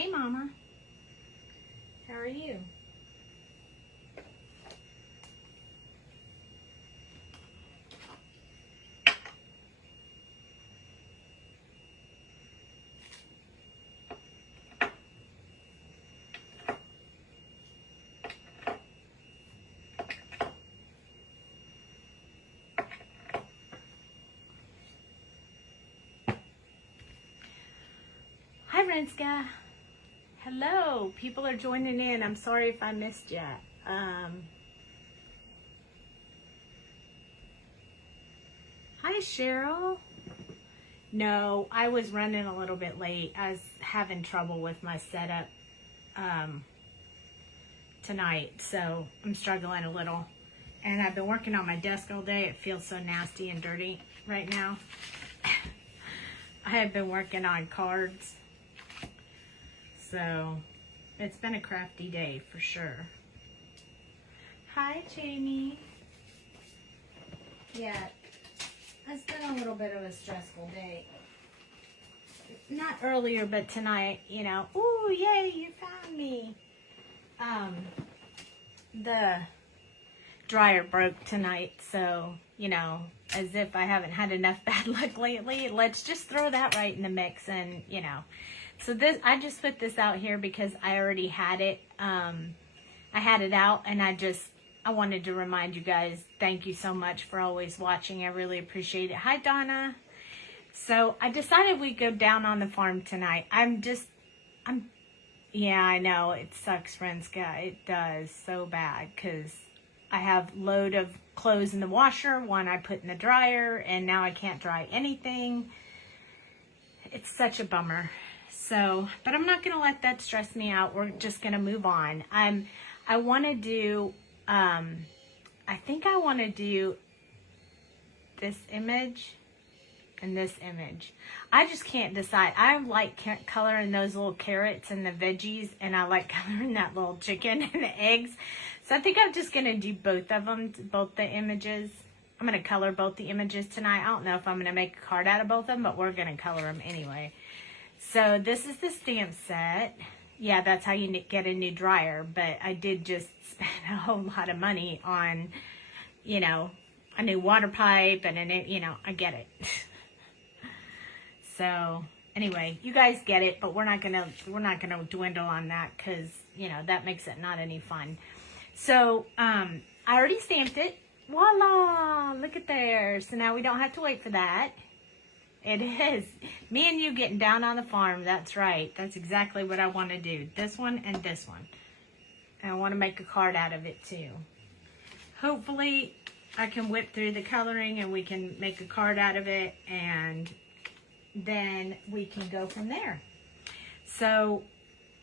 Hey, Mama. How are you? Hi, Renska. Hello. People are joining in. I'm sorry if I missed you. Hi, Cheryl. No, I was running a little bit late. I was having trouble with my setup tonight, so I'm struggling a little. And I've been working on my desk all day. It feels so nasty and dirty right now. I have been working on cards. So, it's been a crafty day for sure. Hi, Jamie. Yeah, it's been a little bit of a stressful day. Not earlier, but tonight, you know. Ooh, yay, you found me. The dryer broke tonight, so, you know, as if I haven't had enough bad luck lately, let's just throw that right in the mix and, you know. So this, I just put this out here because I already had it. I had it out, and I wanted to remind you guys, thank you so much for always watching. I really appreciate it. Hi, Donna. So I decided we'd go down on the farm tonight. Yeah, I know, it sucks, Renska. It does so bad because I have a load of clothes in the washer, one I put in the dryer, and now I can't dry anything. It's such a bummer. So, but I'm not going to let that stress me out. We're just going to move on. I want to do, I think I want to do this image and this image. I just can't decide. I like coloring those little carrots and the veggies, and I like coloring that little chicken and the eggs. So I think I'm just going to do both of them, both the images. I'm going to color both the images tonight. I don't know if I'm going to make a card out of both of them, but we're going to color them anyway. So this is the stamp set. Yeah, that's how you get a new dryer. But I did just spend a whole lot of money on, you know, a new water pipe and a new, you know, I get it. So anyway, you guys get it, but we're not gonna dwindle on that because, you know, that makes it not any fun. So I already stamped it. Voila! Look at there. So now we don't have to wait for that. It is. Me and you getting down on the farm. That's right. That's exactly what I want to do. This one and this one. And I want to make a card out of it too. Hopefully I can whip through the coloring and we can make a card out of it, and then we can go from there. So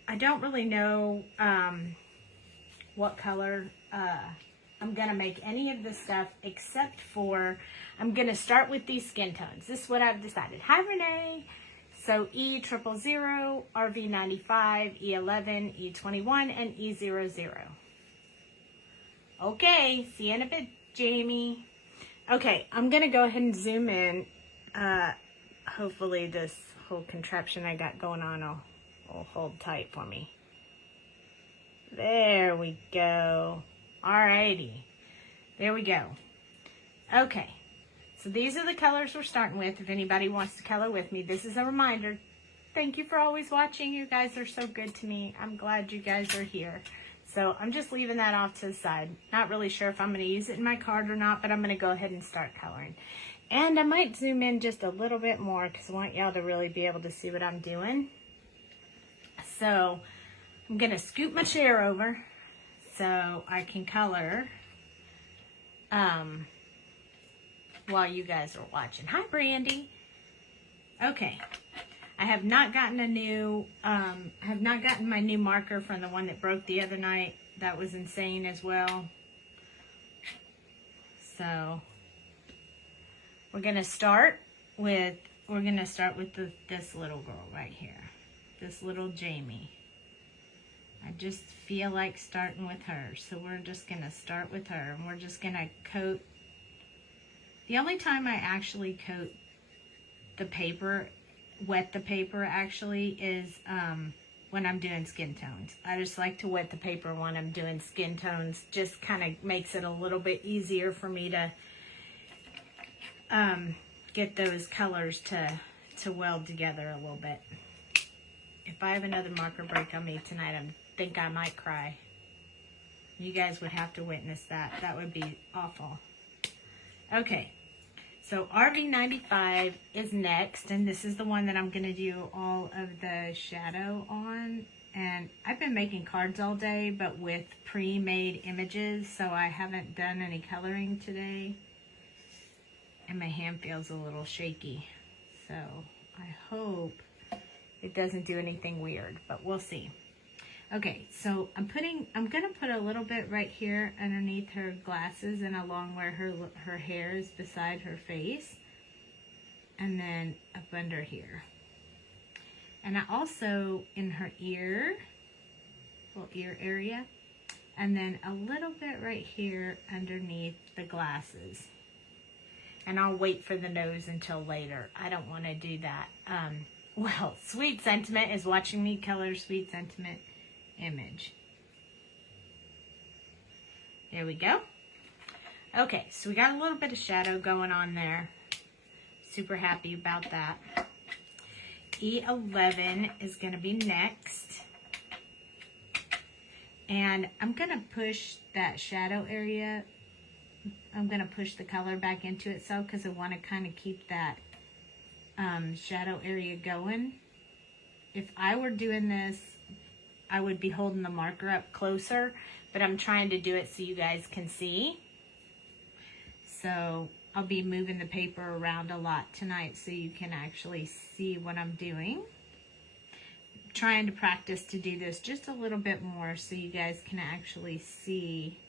I don't really know what color I'm going to make any of this stuff, except for I'm going to start with these skin tones. This is what I've decided. Hi, Renee. So E000, RV95, E11, E21, and E00. Okay, see you in a bit, Jamie. Okay, I'm going to go ahead and zoom in. Hopefully this whole contraption I got going on will hold tight for me. There we go. Alrighty. There we go. Okay. So these are the colors we're starting with. If anybody wants to color with me, this is a reminder. Thank you for always watching. You guys are so good to me. I'm glad you guys are here. So I'm just leaving that off to the side. Not really sure if I'm going to use it in my card or not, but I'm going to go ahead and start coloring. And I might zoom in just a little bit more because I want y'all to really be able to see what I'm doing. So I'm going to scoot my chair over so I can color while you guys are watching. Hi, Brandy. Okay. I have not gotten my new marker from the one that broke the other night. That was insane as well. So we're gonna start with this little girl right here, this little Jamie. I just feel like starting with her, so we're just gonna start with her, and we're just gonna coat. The only time I actually coat the paper, wet the paper actually, is when I'm doing skin tones. I just like to wet the paper when I'm doing skin tones. Just kind of makes it a little bit easier for me to get those colors to weld together a little bit. If I have another marker break on me tonight, I think I might cry. You guys would have to witness that. That would be awful. Okay, so RV95 is next, and this is the one that I'm going to do all of the shadow on. And I've been making cards all day, but with pre-made images, so I haven't done any coloring today. And my hand feels a little shaky, so I hope it doesn't do anything weird, but we'll see. Okay, so I'm gonna put a little bit right here underneath her glasses and along where her hair is beside her face, and then up under here. And I also in her ear, little ear area, and then a little bit right here underneath the glasses. And I'll wait for the nose until later. I don't want to do that. Well, Sweet Sentiment is watching me color Sweet Sentiment image. There we go. Okay, so we got a little bit of shadow going on there. Super happy about that. E11 is going to be next. And I'm going to push that shadow area. I'm going to push the color back into itself because I want to kind of keep that shadow area going. If I were doing this, I would be holding the marker up closer, but I'm trying to do it so you guys can see. So I'll be moving the paper around a lot tonight so you can actually see what I'm doing. I'm trying to practice to do this just a little bit more so you guys can actually see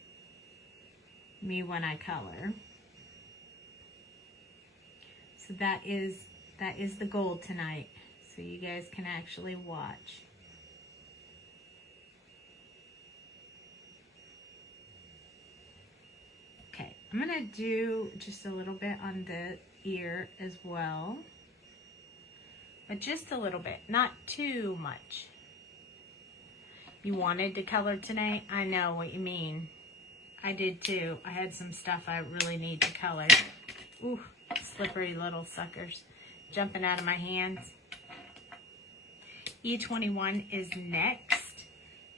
me when I color. So that is the goal tonight, so you guys can actually watch. Okay, I'm gonna do just a little bit on the ear as well, but just a little bit, not too much. You wanted to color tonight? I know what you mean. I did too. I had some stuff I really need to color. Ooh, slippery little suckers jumping out of my hands. E21 is next.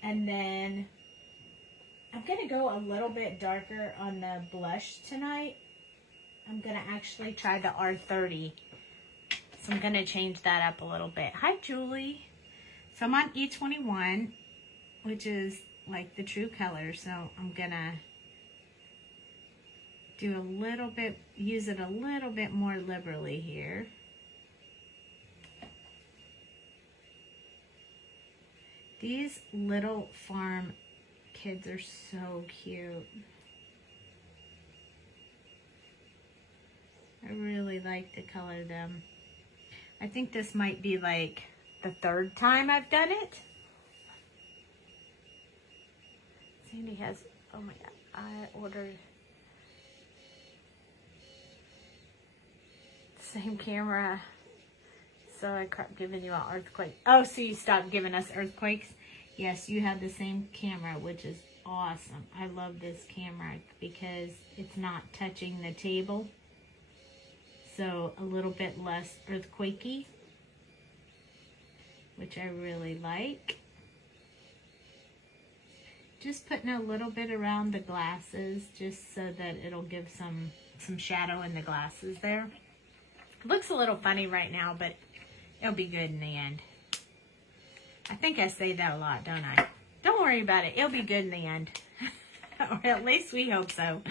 And then I'm going to go a little bit darker on the blush tonight. I'm going to actually try the R30. So I'm going to change that up a little bit. Hi, Julie. So I'm on E21, which is like the true color. So I'm going to do a little bit, use it a little bit more liberally here. These little farm kids are so cute. I really like to color them. I think this might be like the third time I've done it. Sandy has, oh my God, I ordered the same camera. So I kept giving you an earthquake. Oh, so you stopped giving us earthquakes? Yes, you have the same camera, which is awesome. I love this camera because it's not touching the table. So a little bit less earthquakey, which I really like. Just putting a little bit around the glasses just so that it'll give some shadow in the glasses there. It looks a little funny right now, but it'll be good in the end. I think I say that a lot, don't I? Don't worry about it. It'll be good in the end. Or at least we hope so.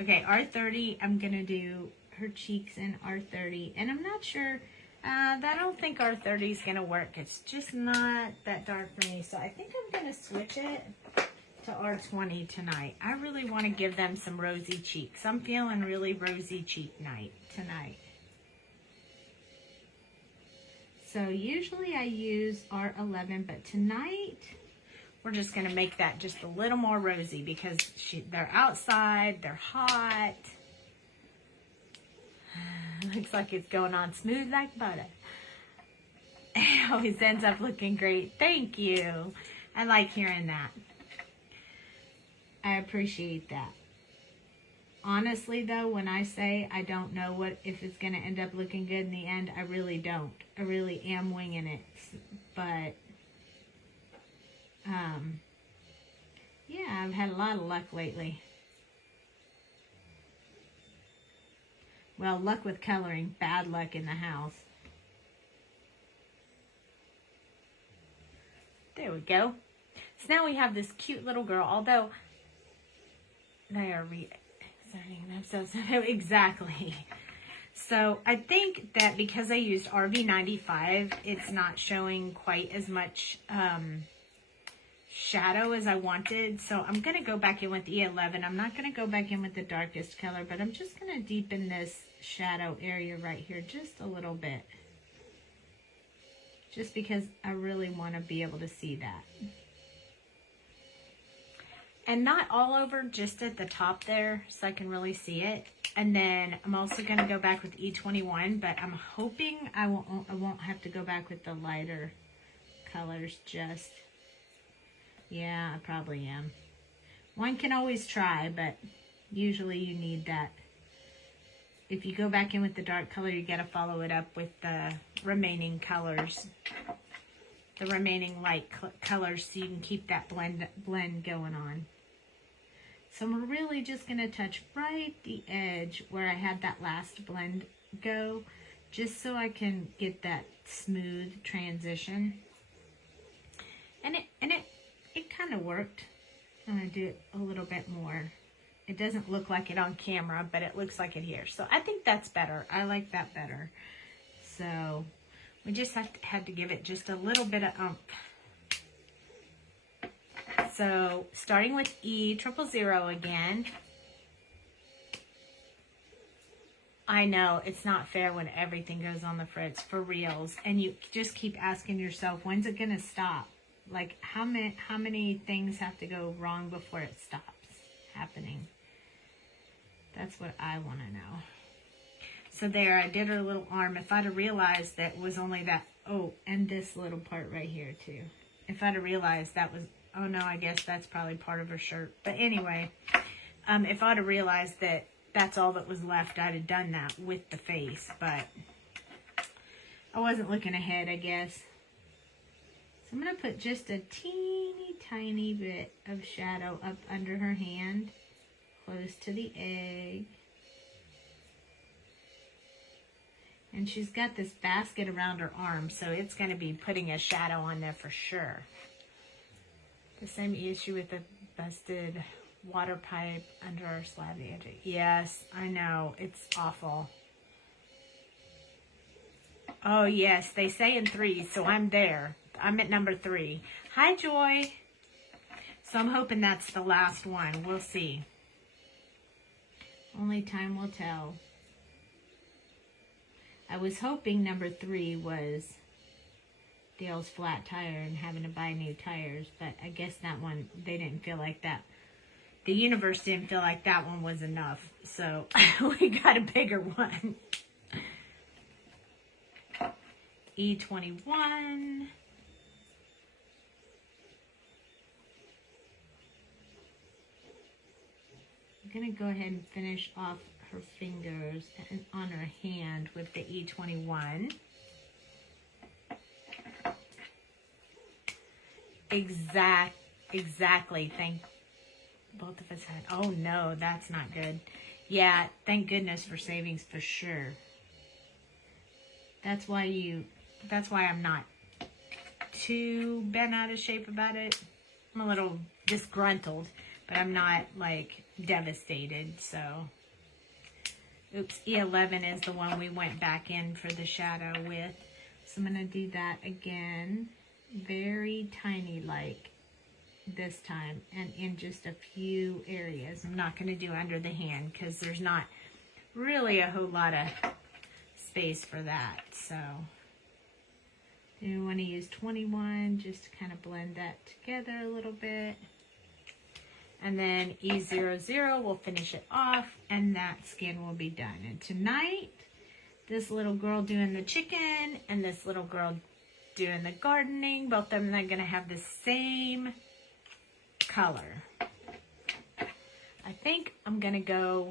Okay, R30. I'm going to do her cheeks in R30. And I'm not sure. I don't think R30 is going to work. It's just not that dark for me. So I think I'm going to switch it to R20 tonight. I really want to give them some rosy cheeks. I'm feeling really rosy cheek night tonight. So usually I use R11, but tonight we're just going to make that just a little more rosy because they're outside, they're hot. Looks like it's going on smooth like butter. always ends up looking great. Thank you. I like hearing that. I appreciate that. Honestly, though, when I say I don't know if it's going to end up looking good in the end, I really don't. I really am winging it. But, yeah, I've had a lot of luck lately. Well, luck with coloring, bad luck in the house. There we go. So now we have this cute little girl, although they are re-exerting themselves. Exactly. So I think that because I used RV95, it's not showing quite as much shadow as I wanted. So I'm going to go back in with E11. I'm not going to go back in with the darkest color, but I'm just going to deepen this shadow area right here just a little bit. Just because I really want to be able to see that. And not all over, just at the top there, so I can really see it. And then I'm also going to go back with E21, but I'm hoping I won't have to go back with the lighter colors just. Yeah, I probably am. One can always try, but usually you need that. If you go back in with the dark color, you got to follow it up with the remaining colors. The remaining light colors, so you can keep that blend going on. So I'm really just going to touch right the edge where I had that last blend go, just so I can get that smooth transition. And it kind of worked. I'm going to do it a little bit more. It doesn't look like it on camera, but it looks like it here. So I think that's better. I like that better. So we just had to give it just a little bit of oomph. So starting with E000 again. I know it's not fair when everything goes on the fritz for reals, and you just keep asking yourself, when's it gonna stop? Like how many things have to go wrong before it stops happening? That's what I want to know. So there, I did her little arm. If I'd have realized that it was only that, oh, and this little part right here too. If I'd have realized that was, oh no, I guess that's probably part of her shirt. But anyway, if I'd have realized that that's all that was left, I'd have done that with the face. But I wasn't looking ahead, I guess. So I'm going to put just a teeny tiny bit of shadow up under her hand, close to the egg. And she's got this basket around her arm, so it's going to be putting a shadow on there for sure. The same issue with the busted water pipe under our slab edge. Yes, I know. It's awful. Oh, yes. They say in 3, so I'm there. I'm at number 3. Hi, Joy. So I'm hoping that's the last one. We'll see. Only time will tell. I was hoping number 3 was Dale's flat tire and having to buy new tires, but I guess that one, they didn't feel like that. The universe didn't feel like that one was enough, so we got a bigger one. E21. I'm going to go ahead and finish off her fingers and on her hand with the E21. Exactly. Thank both of us had. Oh no, that's not good. Yeah, thank goodness for savings for sure. That's why I'm not too bent out of shape about it. I'm a little disgruntled, but I'm not like devastated, so. Oops, E11 is the one we went back in for the shadow with. So I'm going to do that again. Very tiny like this time, and in just a few areas. I'm not going to do under the hand because there's not really a whole lot of space for that. So you want to use 21 just to kind of blend that together a little bit. And then E00 will finish it off, and that skin will be done. And tonight, this little girl doing the chicken and this little girl doing the gardening. Both of them are going to have the same color. I think I'm going to go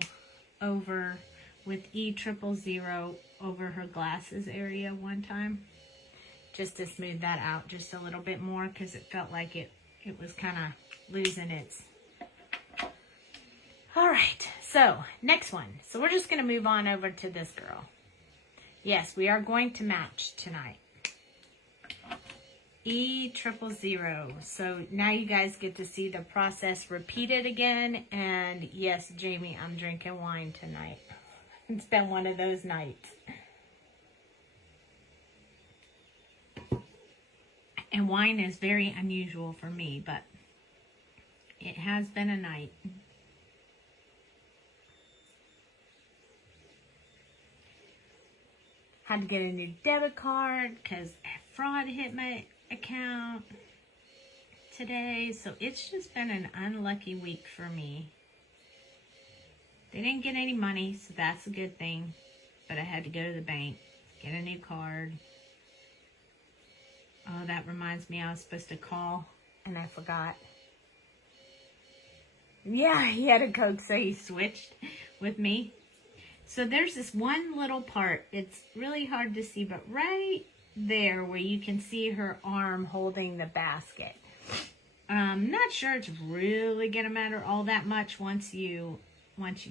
over with E000 over her glasses area one time, just to smooth that out just a little bit more, because it felt like it was kind of losing its... All right, so next one. So we're just going to move on over to this girl. Yes, we are going to match tonight. E000. So now you guys get to see the process repeated again. And yes, Jamie, I'm drinking wine tonight. It's been one of those nights. And wine is very unusual for me, but it has been a night. Had to get a new debit card because fraud hit my account today. So it's just been an unlucky week for me. They didn't get any money, so that's a good thing. But I had to go to the bank, get a new card. Oh, that reminds me, I was supposed to call and I forgot. Yeah, he had a code, so he switched with me. So there's this one little part. It's really hard to see, but right there where you can see her arm holding the basket. I'm not sure it's really going to matter all that much once you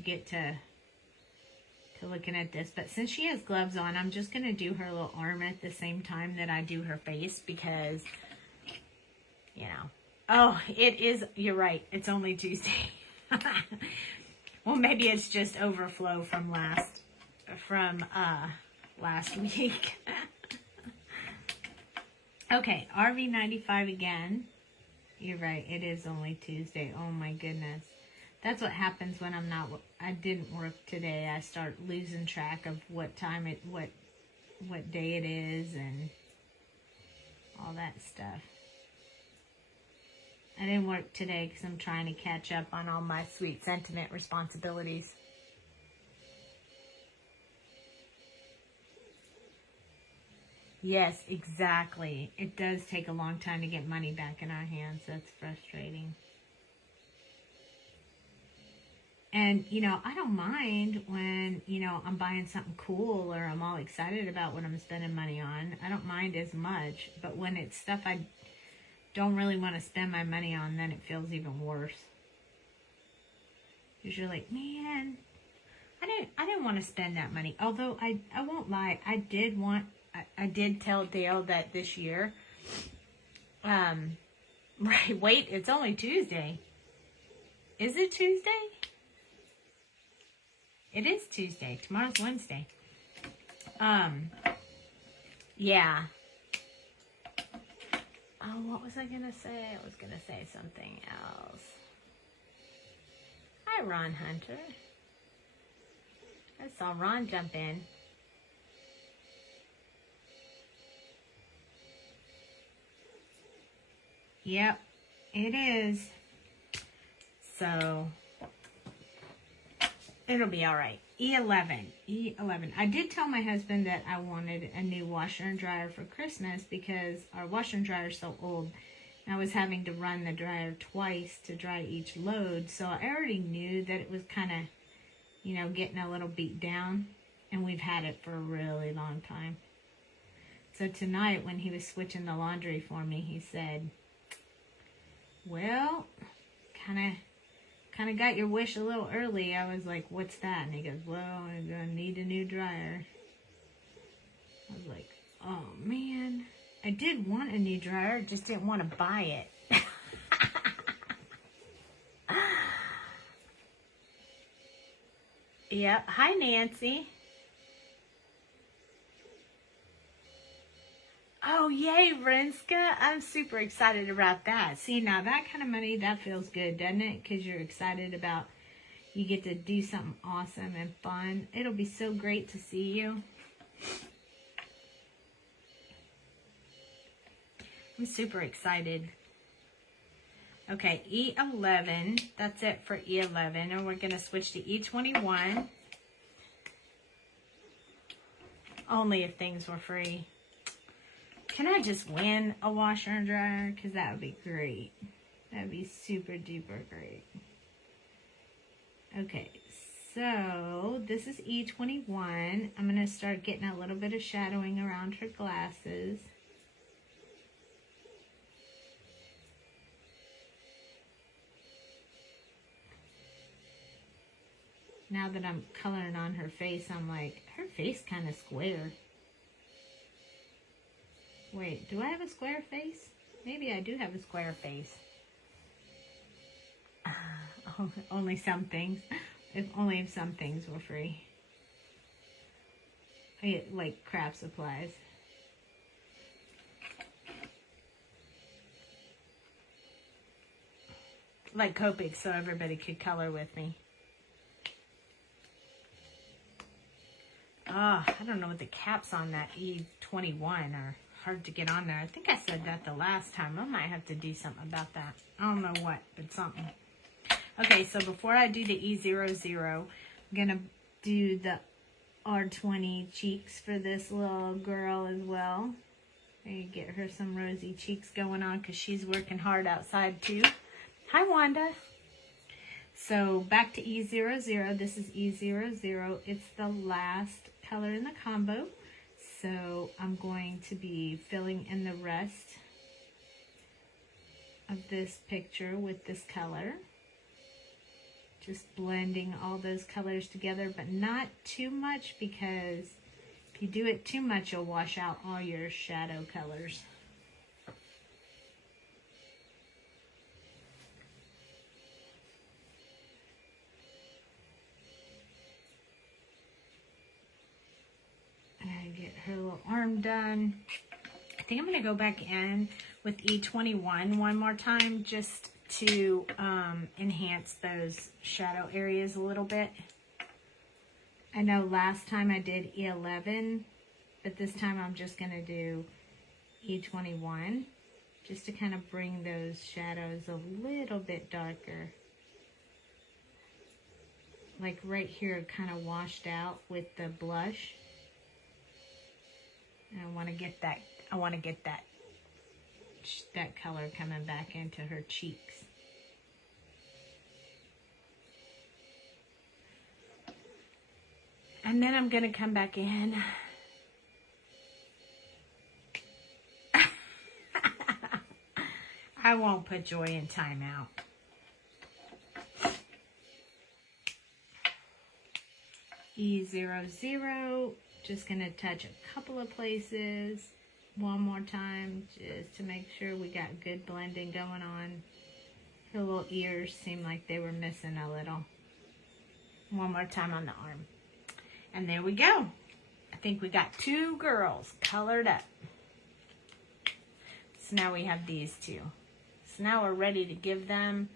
get to looking at this. But since she has gloves on, I'm just going to do her little arm at the same time that I do her face because, you know. Oh, it is, you're right. It's only Tuesday. Well, maybe it's just overflow from last week. Okay, RV95 again. You're right, it is only Tuesday. Oh my goodness. That's what happens when I didn't work today. I start losing track of what day it is and all that stuff. I didn't work today because I'm trying to catch up on all my sweet sentiment responsibilities. Yes, exactly. It does take a long time to get money back in our hands. That's frustrating. And, you know, I don't mind when, you know, I'm buying something cool or I'm all excited about what I'm spending money on. I don't mind as much. But when it's stuff I don't really want to spend my money on, then it feels even worse. Because you're like, man, I didn't want to spend that money. Although I won't lie, I did tell Dale that this year, right, wait, it's only Tuesday. Is it Tuesday? It is Tuesday. Tomorrow's Wednesday. Yeah. Oh, what was I going to say? I was going to say something else. Hi, Ron Hunter. I saw Ron jump in. Yep, it is. So, it'll be all right. E11. I did tell my husband that I wanted a new washer and dryer for Christmas because our washer and dryer is so old. And I was having to run the dryer twice to dry each load. So I already knew that it was kind of, you know, getting a little beat down. And we've had it for a really long time. So tonight when he was switching the laundry for me, he said, well, kind of got your wish a little early. I was like, what's that? And he goes, well, I'm going to need a new dryer. I was like, oh, man. I did want a new dryer, just didn't want to buy it. Yep. Hi, Nancy. Oh, yay, Renska. I'm super excited about that. See, now that kind of money, that feels good, doesn't it? Because you're excited about, you get to do something awesome and fun. It'll be so great to see you. I'm super excited. Okay, E11. That's it for E11. And we're going to switch to E21. Only if things were free. Can I just win a washer and dryer? Because that would be great. That would be super duper great. Okay, so this is E21. I'm going to start getting a little bit of shadowing around her glasses. Now that I'm coloring on her face, I'm like, her face kind of square. Wait, do I have a square face? Maybe I do have a square face. Only some things. Only if some things were free. Like craft supplies. Like copic, so everybody could color with me. I don't know what the caps on that E21 are. Hard to get on there. I think I said that the last time. I might have to do something about that. I don't know what, but something. Okay, so before I do the E00, I'm going to do the R20 cheeks for this little girl as well. Maybe get her some rosy cheeks going on because she's working hard outside too. Hi, Wanda. So back to E00. This is E00. It's the last color in the combo. So I'm going to be filling in the rest of this picture with this color. Just blending all those colors together, but not too much, because if you do it too much, you'll wash out all your shadow colors. And get her little arm done. I think I'm going to go back in with E21 one more time just to enhance those shadow areas a little bit. I know last time I did E11, but this time I'm just going to do E21 just to kind of bring those shadows a little bit darker. Like right here, kind of washed out with the blush. And I want to get that color coming back into her cheeks. And then I'm going to come back in. I won't put Joy in timeout. E00. Just going to touch a couple of places one more time just to make sure we got good blending going on. Her little ears seem like they were missing a little. One more time on the arm. And there we go. I think we got two girls colored up. So now we have these two. So now we're ready to give them.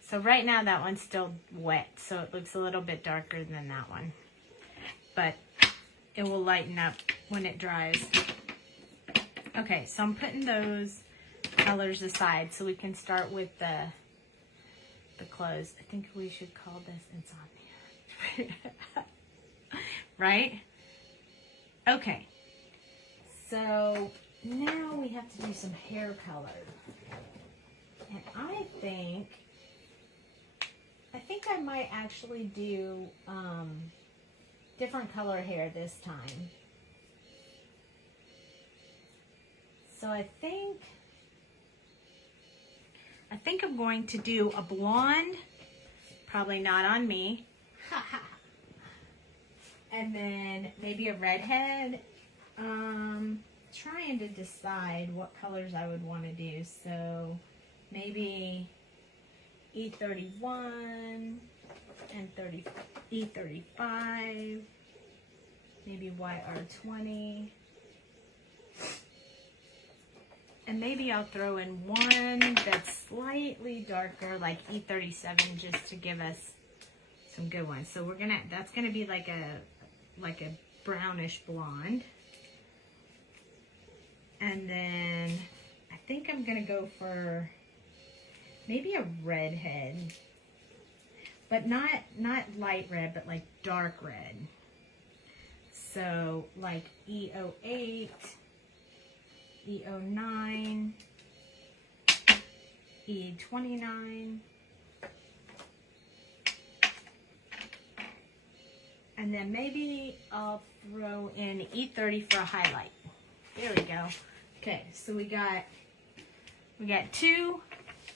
So right now that one's still wet, so it looks a little bit darker than that one. But it will lighten up when it dries. Okay, so I'm putting those colors aside so we can start with the clothes. I think we should call this Insomnia. Right? Okay. So now we have to do some hair color. And I think I might actually do different color hair this time. So I think I'm going to do a blonde, probably not on me. And then maybe a redhead. Trying to decide what colors I would want to do. So maybe E31 and E35, maybe YR20, and maybe I'll throw in one that's slightly darker, like E37, just to give us some good ones. So that's gonna be like a brownish blonde, and then I think I'm gonna go for maybe a redhead, but not light red, but like dark red. So like E08, E09, E29, and then maybe I'll throw in E30 for a highlight. There we go. Okay, so we got 2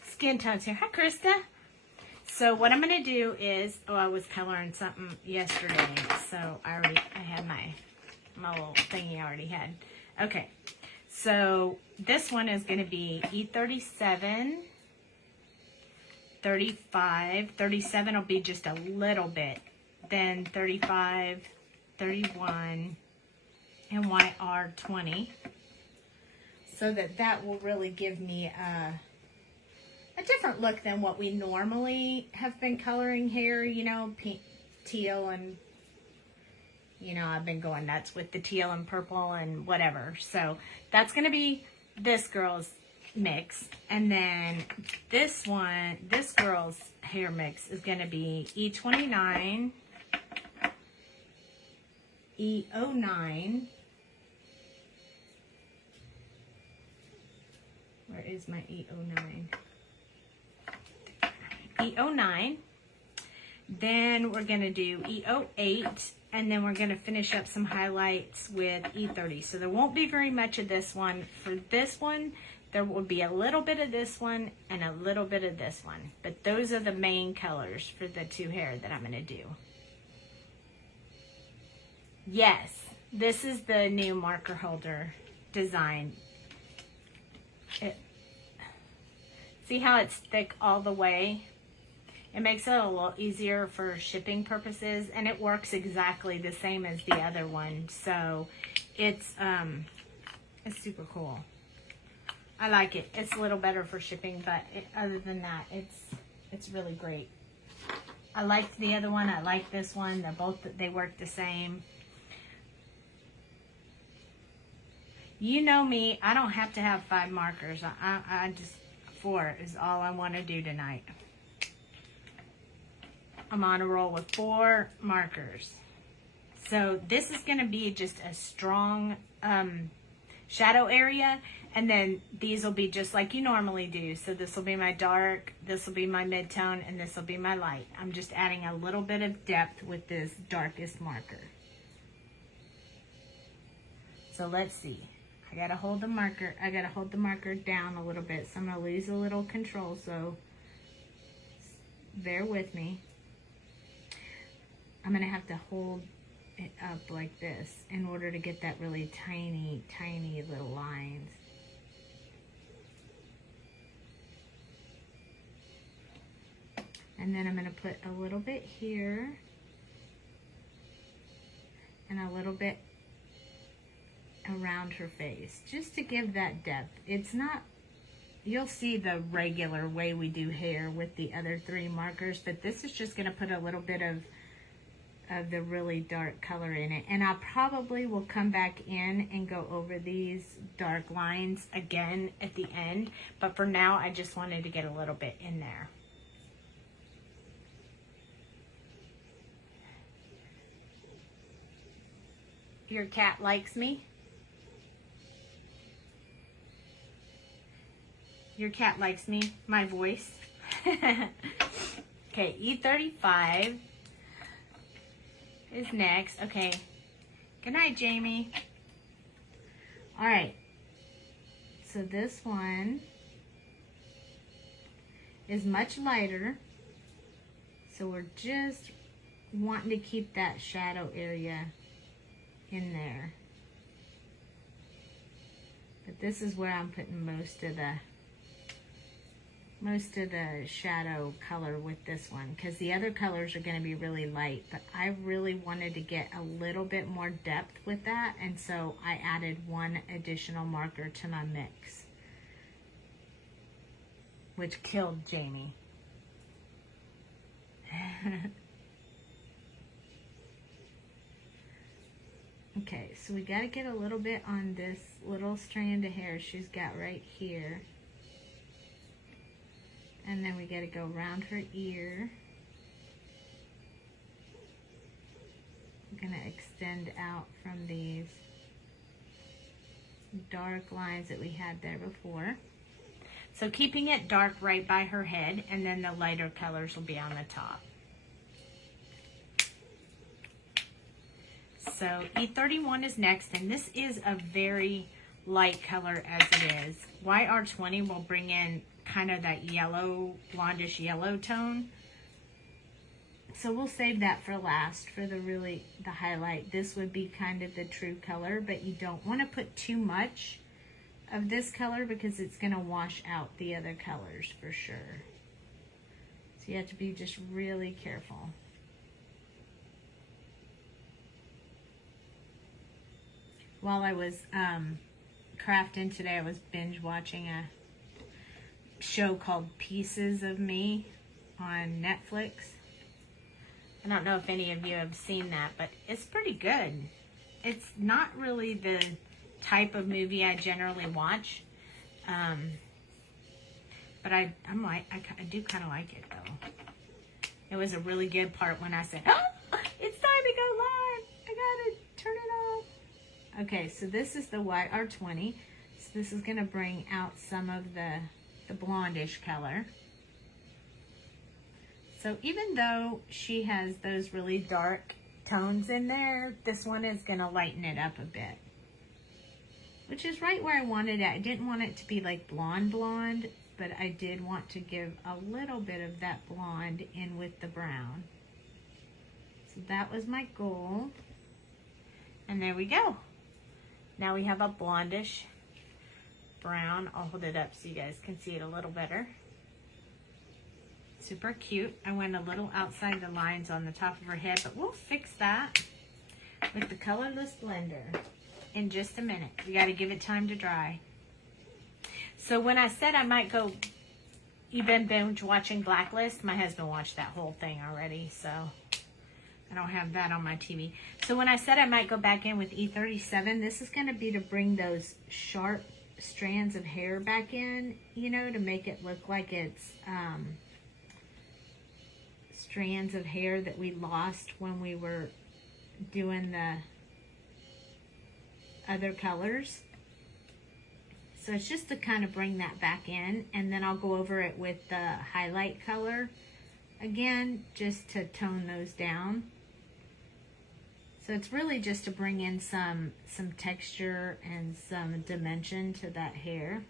skin tones here. Hi, Krista. So what I'm going to do is, I was coloring something yesterday, so I had my little thingy I already had. Okay, so this one is going to be E37, 35, 37 will be just a little bit, then 35, 31, and YR20, so that will really give me a different look than what we normally have been coloring hair, you know, pink, teal, and, you know, I've been going nuts with the teal and purple and whatever. So that's going to be this girl's mix. And then this girl's hair mix is going to be E29, E09, where is my E09? E09, then we're going to do E08, and then we're going to finish up some highlights with E30. So there won't be very much of this one. For this one, there will be a little bit of this one and a little bit of this one. But those are the main colors for the 2 hair that I'm going to do. Yes, this is the new marker holder design. See how it's thick all the way? It makes it a little easier for shipping purposes, and it works exactly the same as the other one. So it's super cool. I like it. It's a little better for shipping, but other than that, it's really great. I liked the other one. I like this one. They work the same. You know me. I don't have to have 5 markers. I just 4 is all I want to do tonight. I'm on a roll with 4 markers. So this is going to be just a strong shadow area, and then these will be just like you normally do. So this will be my dark, this will be my mid-tone, and this will be my light. I'm just adding a little bit of depth with this darkest marker. So let's see. I gotta hold the marker down a little bit, so I'm gonna lose a little control, so bear with me. I'm going to have to hold it up like this in order to get that really tiny, tiny little lines. And then I'm going to put a little bit here and a little bit around her face, just to give that depth. It's not, you'll see the regular way we do hair with the other 3 markers, but this is just going to put a little bit of the really dark color in it. And I probably will come back in and go over these dark lines again at the end, but for now I just wanted to get a little bit in there. Your cat likes me. Your cat likes me, my voice. Okay, E35 is next. Okay. Good night, Jamie. All right. So this one is much lighter. So we're just wanting to keep that shadow area in there. But this is where I'm putting most of the shadow color with this one, because the other colors are going to be really light, but I really wanted to get a little bit more depth with that, and so I added 1 additional marker to my mix, which killed Jamie. Okay, so we got to get a little bit on this little strand of hair she's got right here. And then we got to go around her ear. I'm going to extend out from these dark lines that we had there before. So keeping it dark right by her head, and then the lighter colors will be on the top. So E31 is next, and this is a very light color as it is. YR20 will bring in kind of that yellow, blondish yellow tone. So we'll save that for last, for the highlight. This would be kind of the true color, but you don't want to put too much of this color because it's going to wash out the other colors for sure. So you have to be just really careful. While I was crafting today, I was binge watching a show called Pieces of Me on Netflix. I don't know if any of you have seen that, but it's pretty good. It's not really the type of movie I generally watch, but I do kind of like it though. It was a really good part when I said, "Oh, it's time to go live. I gotta turn it off." Okay, so this is the YR20. So this is gonna bring out some of the blondish color. So even though she has those really dark tones in there, this one is going to lighten it up a bit. Which is right where I wanted it. I didn't want it to be like blonde, but I did want to give a little bit of that blonde in with the brown. So that was my goal. And there we go. Now we have a blondish brown. I'll hold it up so you guys can see it a little better. Super cute. I went a little outside the lines on the top of her head, but we'll fix that with the colorless blender in just a minute. We got to give it time to dry. So when I said I might go, you've been binge watching Blacklist. My husband watched that whole thing already, so I don't have that on my TV. So when I said I might go back in with E37, this is going to be to bring those sharp strands of hair back in, you know, to make it look like it's strands of hair that we lost when we were doing the other colors. So it's just to kind of bring that back in, and then I'll go over it with the highlight color again, just to tone those down. So it's really just to bring in some texture and some dimension to that hair.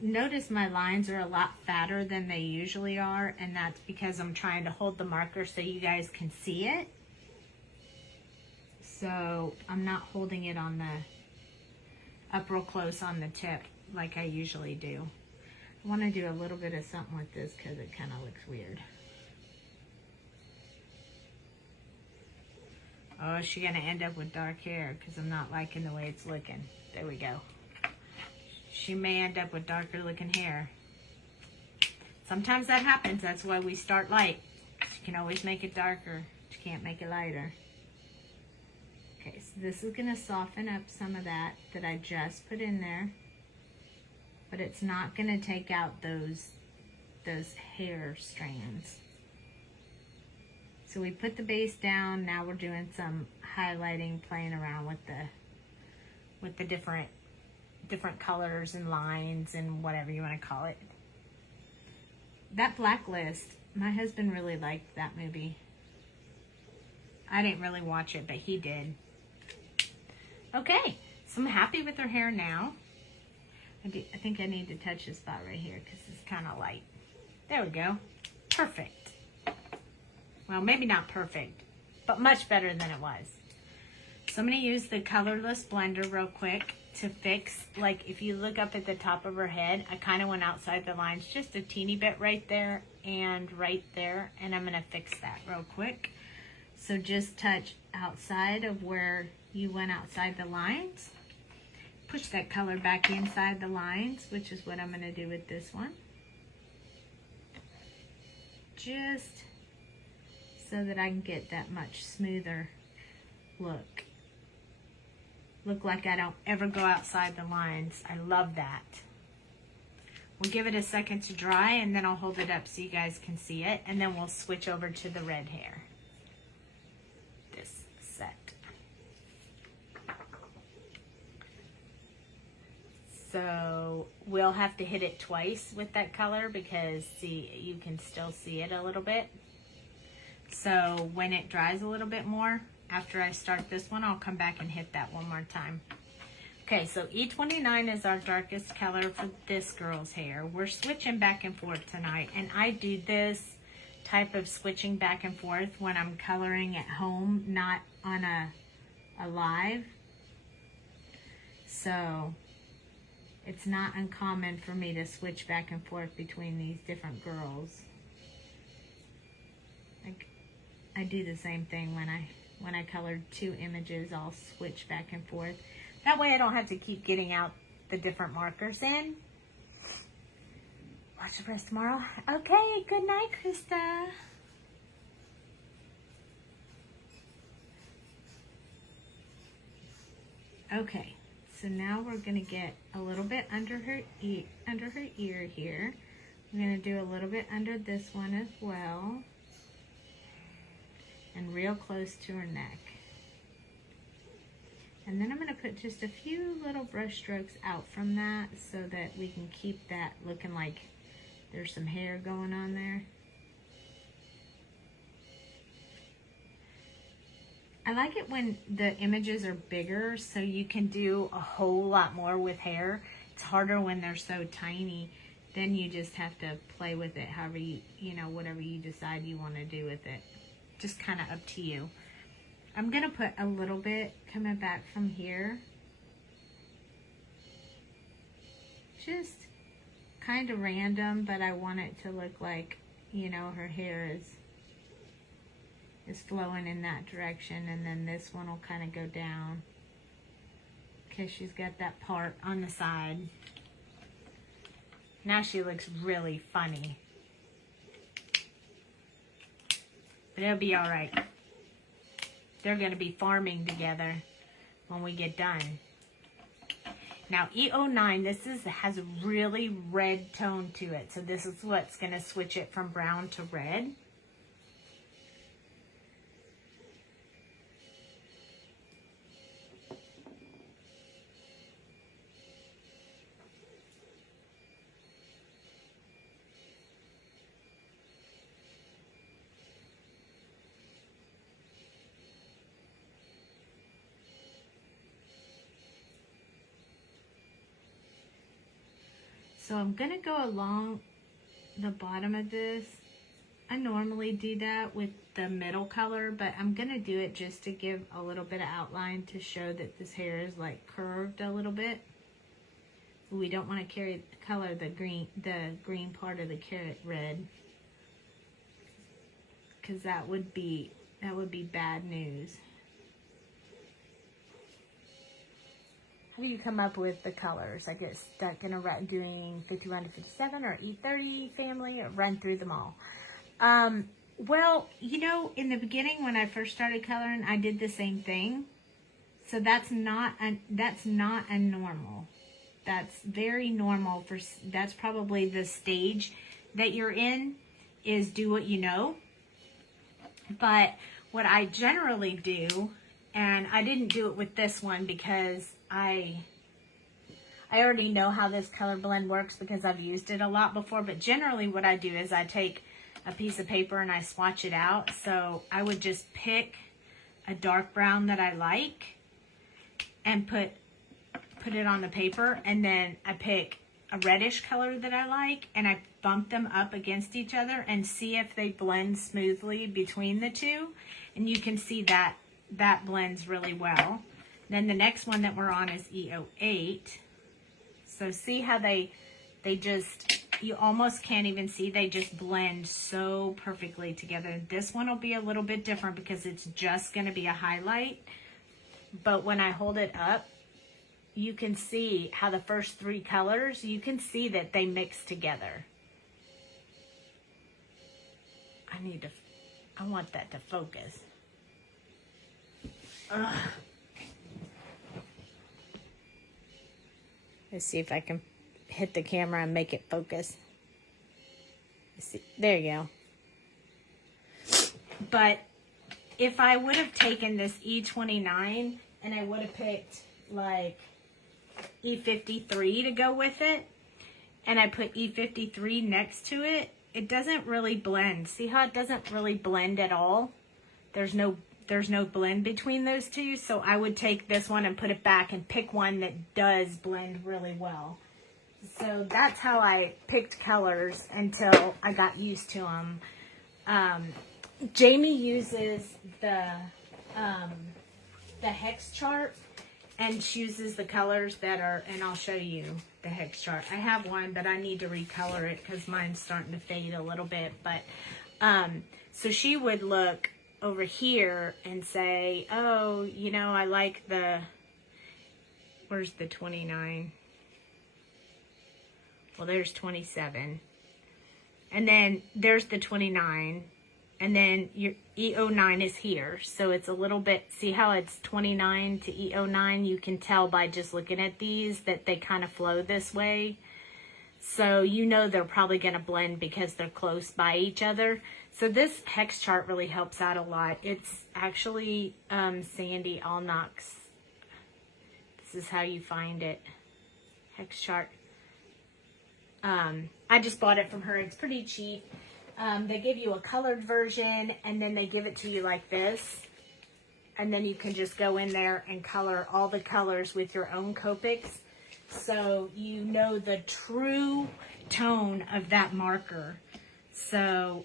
Notice my lines are a lot fatter than they usually are, and that's because I'm trying to hold the marker so you guys can see it. So I'm not holding it on the up real close on the tip like I usually do. I want to do a little bit of something with this because it kind of looks weird. Oh, she's going to end up with dark hair because I'm not liking the way it's looking. There we go. She may end up with darker looking hair. Sometimes that happens. That's why we start light. You can always make it darker. You can't make it lighter. Okay, so this is going to soften up some of that I just put in there. But it's not going to take out those hair strands. So we put the base down. Now we're doing some highlighting, playing around with the different colors and lines and whatever you want to call it. That Blacklist, my husband really liked that movie. I didn't really watch it, but he did. Okay, so I'm happy with her hair now. I think I need to touch this spot right here because it's kind of light. There we go. Perfect. Well, maybe not perfect, but much better than it was. So I'm going to use the colorless blender real quick to fix, like if you look up at the top of her head, I kind of went outside the lines just a teeny bit right there and right there, and I'm going to fix that real quick. So just touch outside of where you went outside the lines. Push that color back inside the lines, which is what I'm going to do with this one. Just so that I can get that much smoother look. Look like I don't ever go outside the lines. I love that. We'll give it a second to dry, and then I'll hold it up so you guys can see it, and then we'll switch over to the red hair. This set. So we'll have to hit it twice with that color because, see, you can still see it a little bit. So when it dries a little bit more, after I start this one, I'll come back and hit that one more time. Okay, so E29 is our darkest color for this girl's hair. We're switching back and forth tonight, and I do this type of switching back and forth when I'm coloring at home, not on a live. So it's not uncommon for me to switch back and forth between these different girls. Like, I do the same thing when I colored two images. I'll switch back and forth. That way I don't have to keep getting out the different markers in. Watch the rest tomorrow. Okay, good night, Krista. Okay, so now we're gonna get a little bit under her ear here. I'm gonna do a little bit under this one as well, and real close to her neck. And then I'm going to put just a few little brush strokes out from that so that we can keep that looking like there's some hair going on there. I like it when the images are bigger so you can do a whole lot more with hair. It's harder when they're so tiny. Then you just have to play with it however you know, whatever you decide you want to do with it. Just kind of up to you. I'm going to put a little bit coming back from here. Just kind of random, but I want it to look like, you know, her hair is flowing in that direction, and then this one will kind of go down because she's got that part on the side. Now she looks really funny. But it'll be all right. They're going to be farming together when we get done. Now E09, has a really red tone to it. So this is what's going to switch it from brown to red. So I'm going to go along the bottom of this. I normally do that with the middle color, but I'm going to do it just to give a little bit of outline to show that this hair is like curved a little bit. We don't want to color the green part of the carrot red, because that would be bad news. How do you come up with the colors? I get stuck in doing 51 to 57 or E30 family, or run through them all. Well, you know, in the beginning when I first started coloring, I did the same thing. So that's not a normal. That's very normal that's probably the stage that you're in, is do what you know. But what I generally do, and I didn't do it with this one because I already know how this color blend works because I've used it a lot before, but generally what I do is I take a piece of paper and I swatch it out. So I would just pick a dark brown that I like and put it on the paper, and then I pick a reddish color that I like and I bump them up against each other and see if they blend smoothly between the two, and you can see that blends really well. Then the next one that we're on is E08. So see how they just, you almost can't even see, they just blend so perfectly together. This one will be a little bit different because it's just going to be a highlight. But when I hold it up, you can see how the first three colors, you can see that they mix together. I want that to focus. Ugh. Let's see if I can hit the camera and make it focus. See, there you go. But if I would have taken this E29 and I would have picked like E53 to go with it, and I put E53 next to it, it doesn't really blend. See how it doesn't really blend at all? There's no blend between those two. So I would take this one and put it back and pick one that does blend really well. So that's how I picked colors until I got used to them. Jamie uses the hex chart and chooses the colors that are, and I'll show you the hex chart. I have one, but I need to recolor it because mine's starting to fade a little bit. But so she would look over here and say, oh, you know, I like the, where's the 29? Well, there's 27. And then there's the 29. And then your E09 is here. So it's a little bit, see how it's 29 to E09? You can tell by just looking at these that they kind of flow this way. So you know they're probably going to blend because they're close by each other. So this hex chart really helps out a lot. It's actually Sandy Allnock's. This is how you find it. Hex chart. I just bought it from her. It's pretty cheap. They give you a colored version, and then they give it to you like this. And then you can just go in there and color all the colors with your own copics. So you know the true tone of that marker. So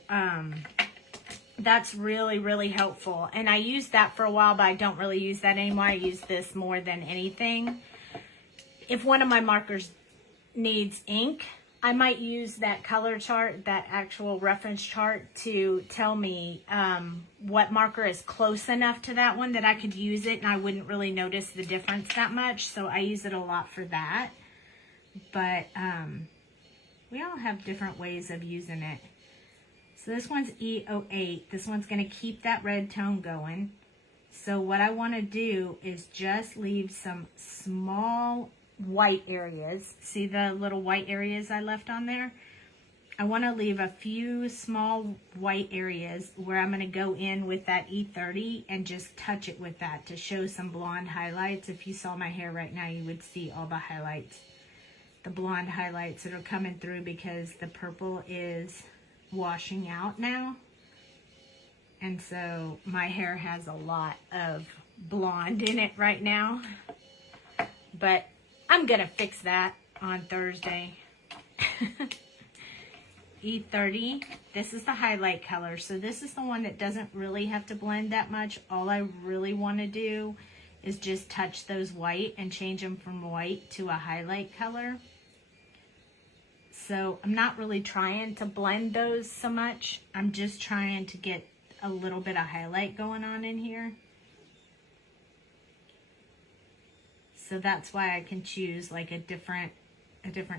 that's really, really helpful. And I used that for a while, but I don't really use that anymore. I use this more than anything. If one of my markers needs ink, I might use that color chart, that actual reference chart, to tell me what marker is close enough to that one that I could use it and I wouldn't really notice the difference that much. So I use it a lot for that. But we all have different ways of using it. So this one's E08. This one's going to keep that red tone going. So what I want to do is just leave some small white areas. See the little white areas I left on there? I want to leave a few small white areas where I'm going to go in with that E30 and just touch it with that to show some blonde highlights. If you saw my hair right now, you would see all the highlights, the blonde highlights that are coming through because the purple is washing out now. And so my hair has a lot of blonde in it right now. But I'm going to fix that on Thursday. E30, this is the highlight color. So this is the one that doesn't really have to blend that much. All I really want to do is just touch those white and change them from white to a highlight color. So I'm not really trying to blend those so much. I'm just trying to get a little bit of highlight going on in here. So that's why I can choose like a different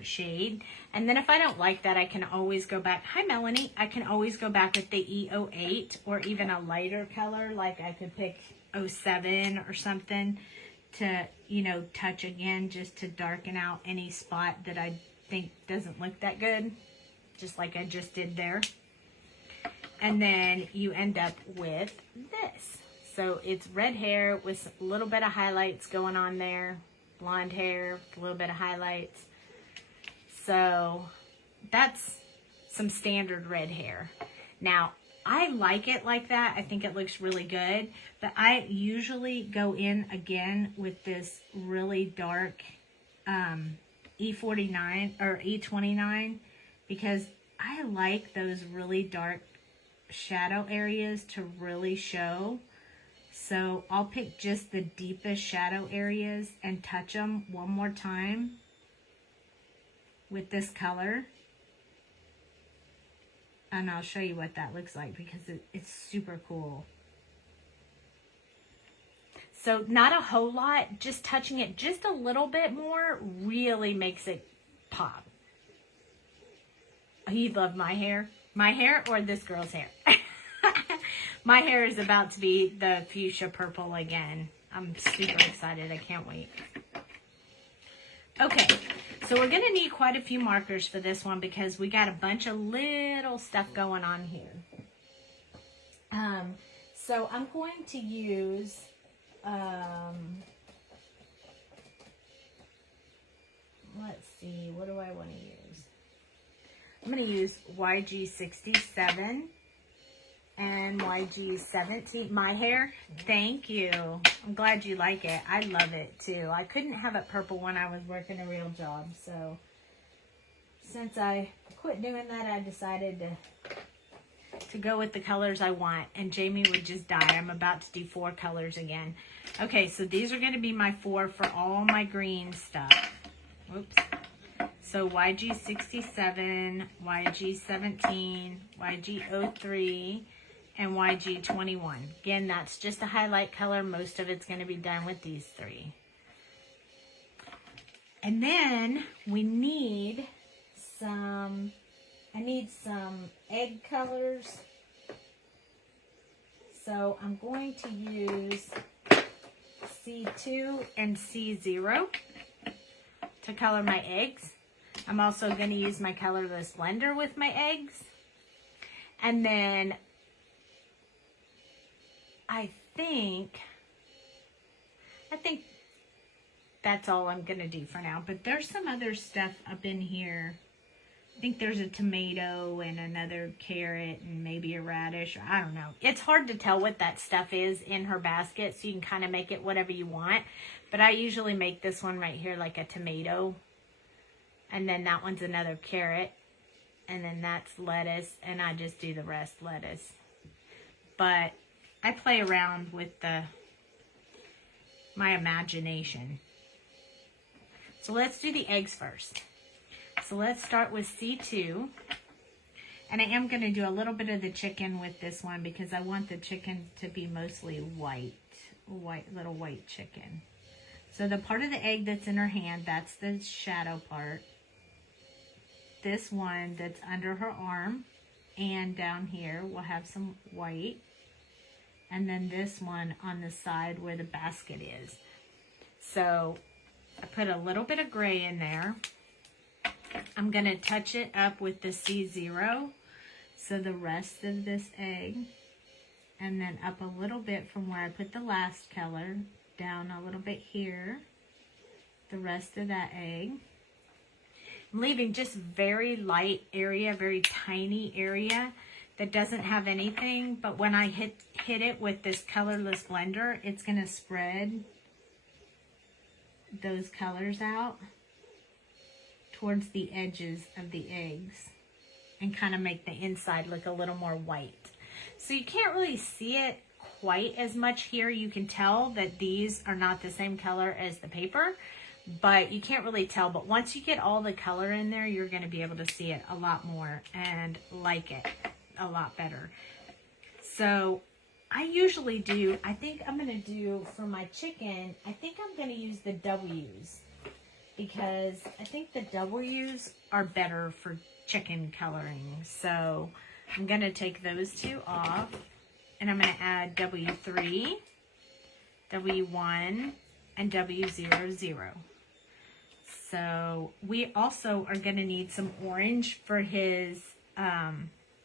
shade. And then if I don't like that, I can always go back. Hi, Melanie. I can always go back with the E08 or even a lighter color. Like I could pick 07 or something to, you know, touch again just to darken out any spot that I think doesn't look that good. Just like I just did there. And then you end up with this. So it's red hair with a little bit of highlights going on there. Blonde hair, a little bit of highlights. So that's some standard red hair. Now, I like it like that. I think it looks really good. But I usually go in again with this really dark E49 or E29 because I like those really dark shadow areas to really show. So I'll pick just the deepest shadow areas and touch them one more time with this color. And I'll show you what that looks like because it's super cool. So not a whole lot, just touching it just a little bit more really makes it pop. You love my hair? My hair or this girl's hair? My hair is about to be the fuchsia purple again. I'm super excited. I can't wait. Okay, So we're going to need quite a few markers for this one because we got a bunch of little stuff going on here. So I'm going to use, let's see, what do I want to use? I'm going to use YG67 and YG17. My hair, thank you. I'm glad you like it. I love it too. I couldn't have it purple when I was working a real job. So since I quit doing that, I decided to go with the colors I want. And Jamie would just die. I'm about to do 4 colors again. Okay, so these are going to be my 4 for all my green stuff. Whoops. So YG67, YG17, YG03, and YG21. Again, that's just a highlight color. Most of it's going to be done with these 3. And then we need some, I need some egg colors. So I'm going to use C2 and C0 to color my eggs. I'm also going to use my colorless blender with my eggs. And then I think that's all I'm going to do for now. But there's some other stuff up in here. I think there's a tomato and another carrot and maybe a radish. I don't know. It's hard to tell what that stuff is in her basket, so you can kind of make it whatever you want. But I usually make this one right here like a tomato. And then that one's another carrot. And then that's lettuce. And I just do the rest lettuce. But I play around with my imagination. So let's do the eggs first. So let's start with C2. And I am going to do a little bit of the chicken with this one because I want the chicken to be mostly white, little white chicken. So the part of the egg that's in her hand, that's the shadow part. This one that's under her arm and down here will have some white. And then this one on the side where the basket is. So I put a little bit of gray in there. I'm going to touch it up with the C0. So the rest of this egg. And then up a little bit from where I put the last color. Down a little bit here. The rest of that egg. I'm leaving just very light area, very tiny area that doesn't have anything. But when I hit it with this colorless blender, it's going to spread those colors out towards the edges of the eggs and kind of make the inside look a little more white. So you can't really see it quite as much here. You can tell that these are not the same color as the paper, but you can't really tell. But once you get all the color in there, you're going to be able to see it a lot more and like it a lot better. So I usually do, I think I'm going to do for my chicken, I think I'm going to use the W's because I think the W's are better for chicken coloring. So I'm going to take those 2 off and I'm going to add W3, W1, and W00. So we also are going to need some orange for his, we're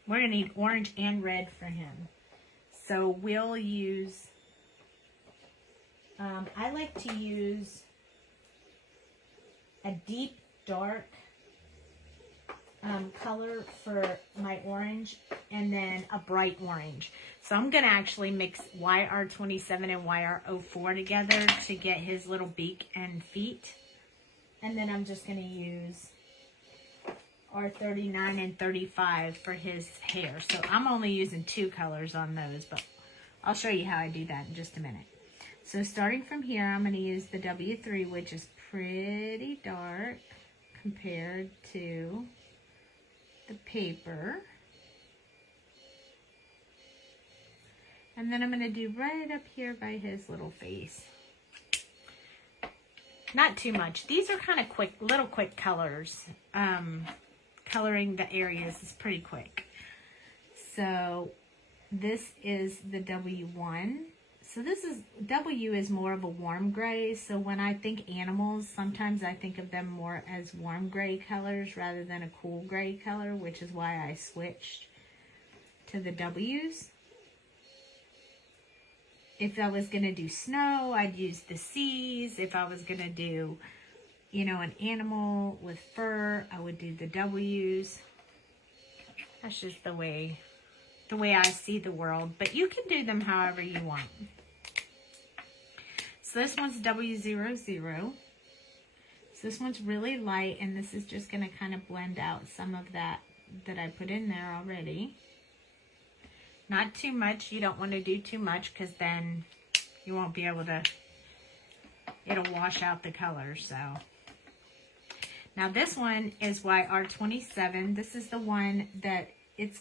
going to need orange and red for him. So we'll use, I like to use a deep dark color for my orange and then a bright orange. So I'm going to actually mix YR27 and YR04 together to get his little beak and feet. And then I'm just going to use R39 and 35 for his hair. So I'm only using 2 colors on those, but I'll show you how I do that in just a minute. So starting from here, I'm going to use the W3, which is pretty dark compared to the paper. And then I'm going to do right up here by his little face. Not too much. These are kind of quick, little quick colors. Coloring the areas is pretty quick. So this is the W1. So this is, W is more of a warm gray. So when I think animals, sometimes I think of them more as warm gray colors rather than a cool gray color, which is why I switched to the W's. If I was going to do snow, I'd use the C's. If I was going to do, you know, an animal with fur, I would do the W's. That's just the way I see the world, but you can do them however you want. So this one's W00. So this one's really light, and this is just going to kind of blend out some of that I put in there already. Not too much. You don't want to do too much because then you won't be able to, it'll wash out the color. So now this one is YR27. This is the one that it's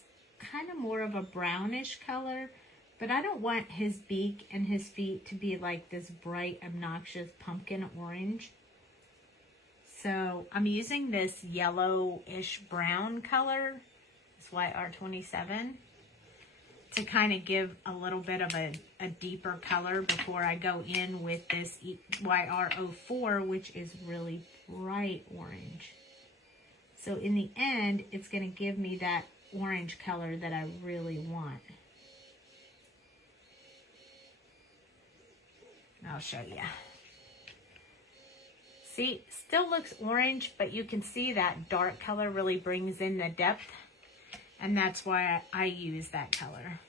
kind of more of a brownish color, but I don't want his beak and his feet to be like this bright, obnoxious pumpkin orange. So I'm using this yellowish brown color, it's YR27, to kind of give a little bit of a deeper color before I go in with this YR04, which is really bright orange. So in the end, it's going to give me that orange color that I really want. I'll show you. See, still looks orange, but you can see that dark color really brings in the depth, and that's why I use that color.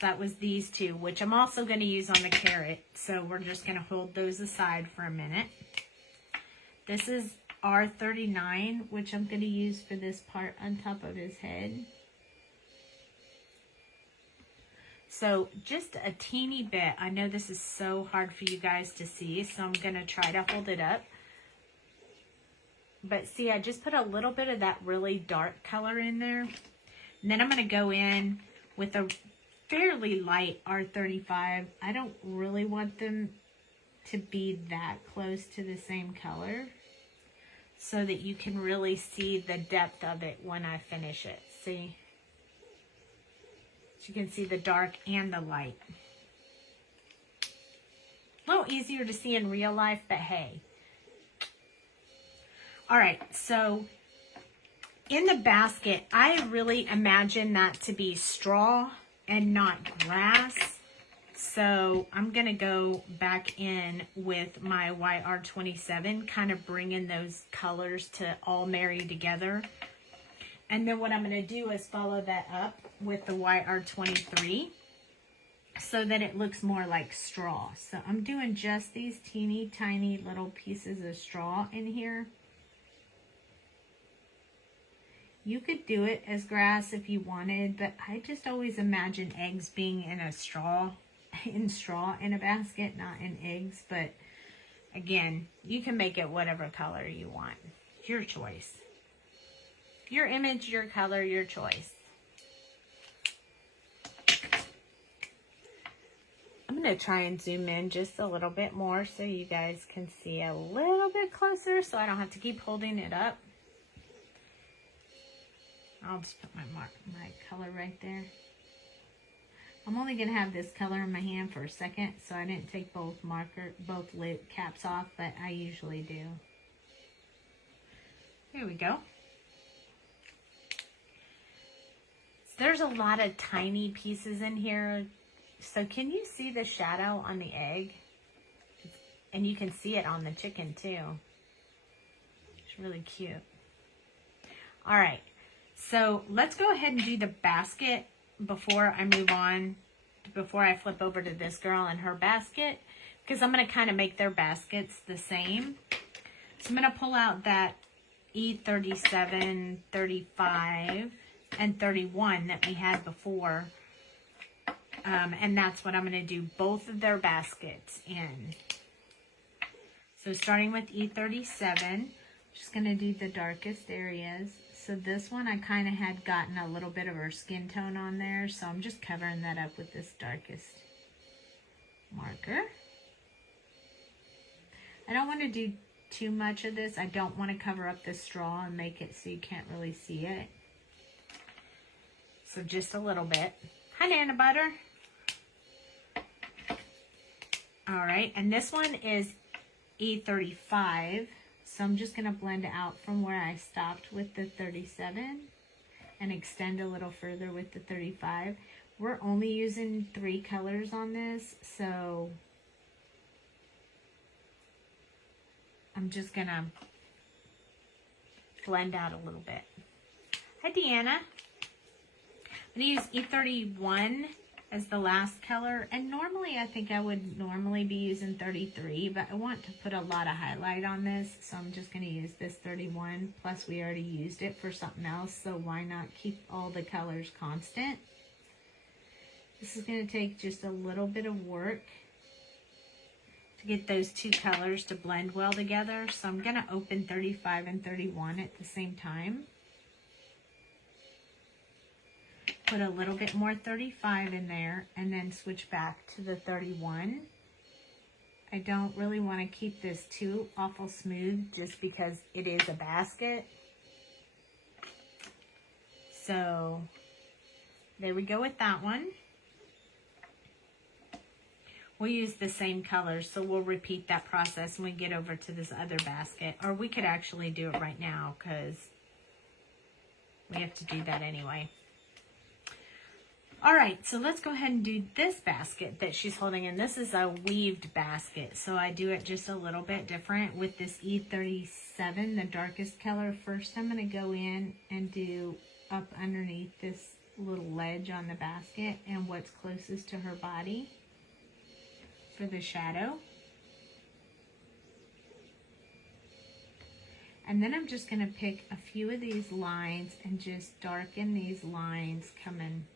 That was these two, which I'm also going to use on the carrot, so we're just going to hold those aside for a minute. This is R39, which I'm going to use for this part on top of his head. So just a teeny bit. I know this is so hard for you guys to see, so I'm going to try to hold it up. But see, I just put a little bit of that really dark color in there. And then I'm going to go in with a fairly light R35. I don't really want them to be that close to the same color, so that you can really see the depth of it when I finish it. See? So you can see the dark and the light. A little easier to see in real life, but hey. All right, so in the basket, I really imagine that to be straw and not grass. So I'm going to go back in with my YR27, kind of bringing those colors to all marry together. And then what I'm going to do is follow that up with the YR23 so that it looks more like straw. So I'm doing just these teeny tiny little pieces of straw in here. You could do it as grass if you wanted, but I just always imagine eggs being in a straw in a basket, not in eggs. But again, you can make it whatever color you want. Your choice. Your image, your color, your choice. I'm going to try and zoom in just a little bit more so you guys can see a little bit closer so I don't have to keep holding it up. I'll just put my color right there. I'm only going to have this color in my hand for a second, so I didn't take both lid caps off, but I usually do. Here we go. So there's a lot of tiny pieces in here. So can you see the shadow on the egg? And you can see it on the chicken too. It's really cute. All right. So let's go ahead and do the basket before I move on, before I flip over to this girl and her basket, because I'm going to kind of make their baskets the same. So I'm going to pull out that E37, 35, and 31 that we had before. And that's what I'm going to do both of their baskets in. So starting with E37, just going to do the darkest areas. So this one, I kind of had gotten a little bit of her skin tone on there, so I'm just covering that up with this darkest marker. I don't want to do too much of this. I don't want to cover up the straw and make it so you can't really see it. So just a little bit. Hi, Nana Butter. All right, and this one is E35. So I'm just going to blend out from where I stopped with the 37 and extend a little further with the 35. We're only using 3 colors on this, so I'm just going to blend out a little bit. Hi, Deanna. I'm going to use E31 as the last color, and normally I think I would normally be using 33, but I want to put a lot of highlight on this, so I'm just going to use this 31, plus we already used it for something else, so why not keep all the colors constant? This is going to take just a little bit of work to get those 2 colors to blend well together, so I'm going to open 35 and 31 at the same time. Put a little bit more 35 in there and then switch back to the 31. I don't really want to keep this too awful smooth just because it is a basket. So there we go with that one. We'll use the same colors, so we'll repeat that process when we get over to this other basket. Or we could actually do it right now because we have to do that anyway. All right, so let's go ahead and do this basket that she's holding, and this is a weaved basket, so I do it just a little bit different with this E37, the darkest color. First, I'm going to go in and do up underneath this little ledge on the basket and what's closest to her body for the shadow. And then I'm just going to pick a few of these lines and just darken these lines coming.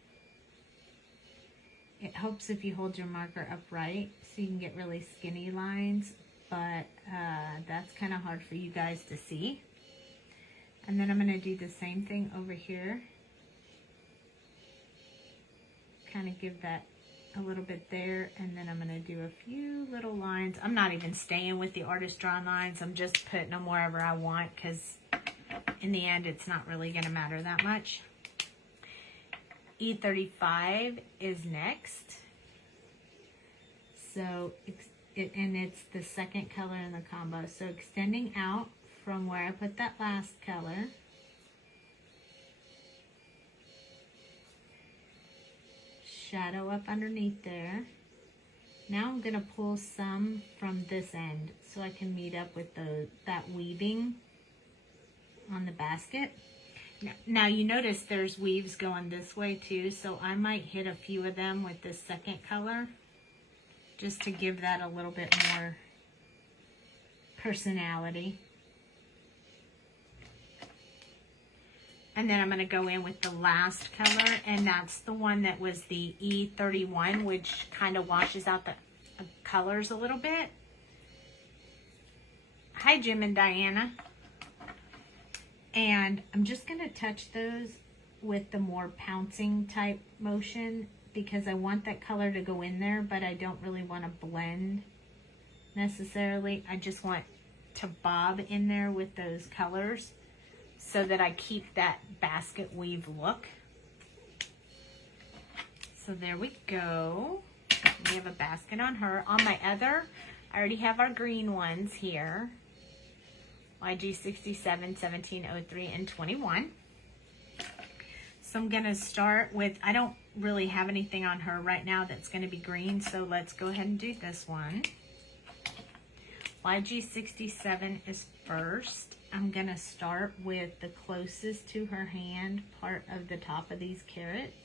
It helps if you hold your marker upright so you can get really skinny lines, but that's kind of hard for you guys to see. And then I'm going to do the same thing over here. Kind of give that a little bit there, and then I'm going to do a few little lines. I'm not even staying with the artist drawn lines. I'm just putting them wherever I want because in the end it's not really going to matter that much. E35 is next. So, and it's the second color in the combo. So extending out from where I put that last color. Shadow up underneath there. Now I'm going to pull some from this end so I can meet up with that weaving on the basket. Now you notice there's weaves going this way too, so I might hit a few of them with this second color just to give that a little bit more personality. And then I'm going to go in with the last color, and that's the one that was the E31, which kind of washes out the colors a little bit. Hi, Jim and Diana. And I'm just going to touch those with the more pouncing type motion because I want that color to go in there, but I don't really want to blend necessarily. I just want to bob in there with those colors so that I keep that basket weave look. So there we go. We have a basket on her. On my other, I already have our green ones here. YG 67, 17, 03, and 21. So I'm going to start with, I don't really have anything on her right now that's going to be green, so let's go ahead and do this one. YG 67 is first. I'm going to start with the closest to her hand part of the top of these carrots.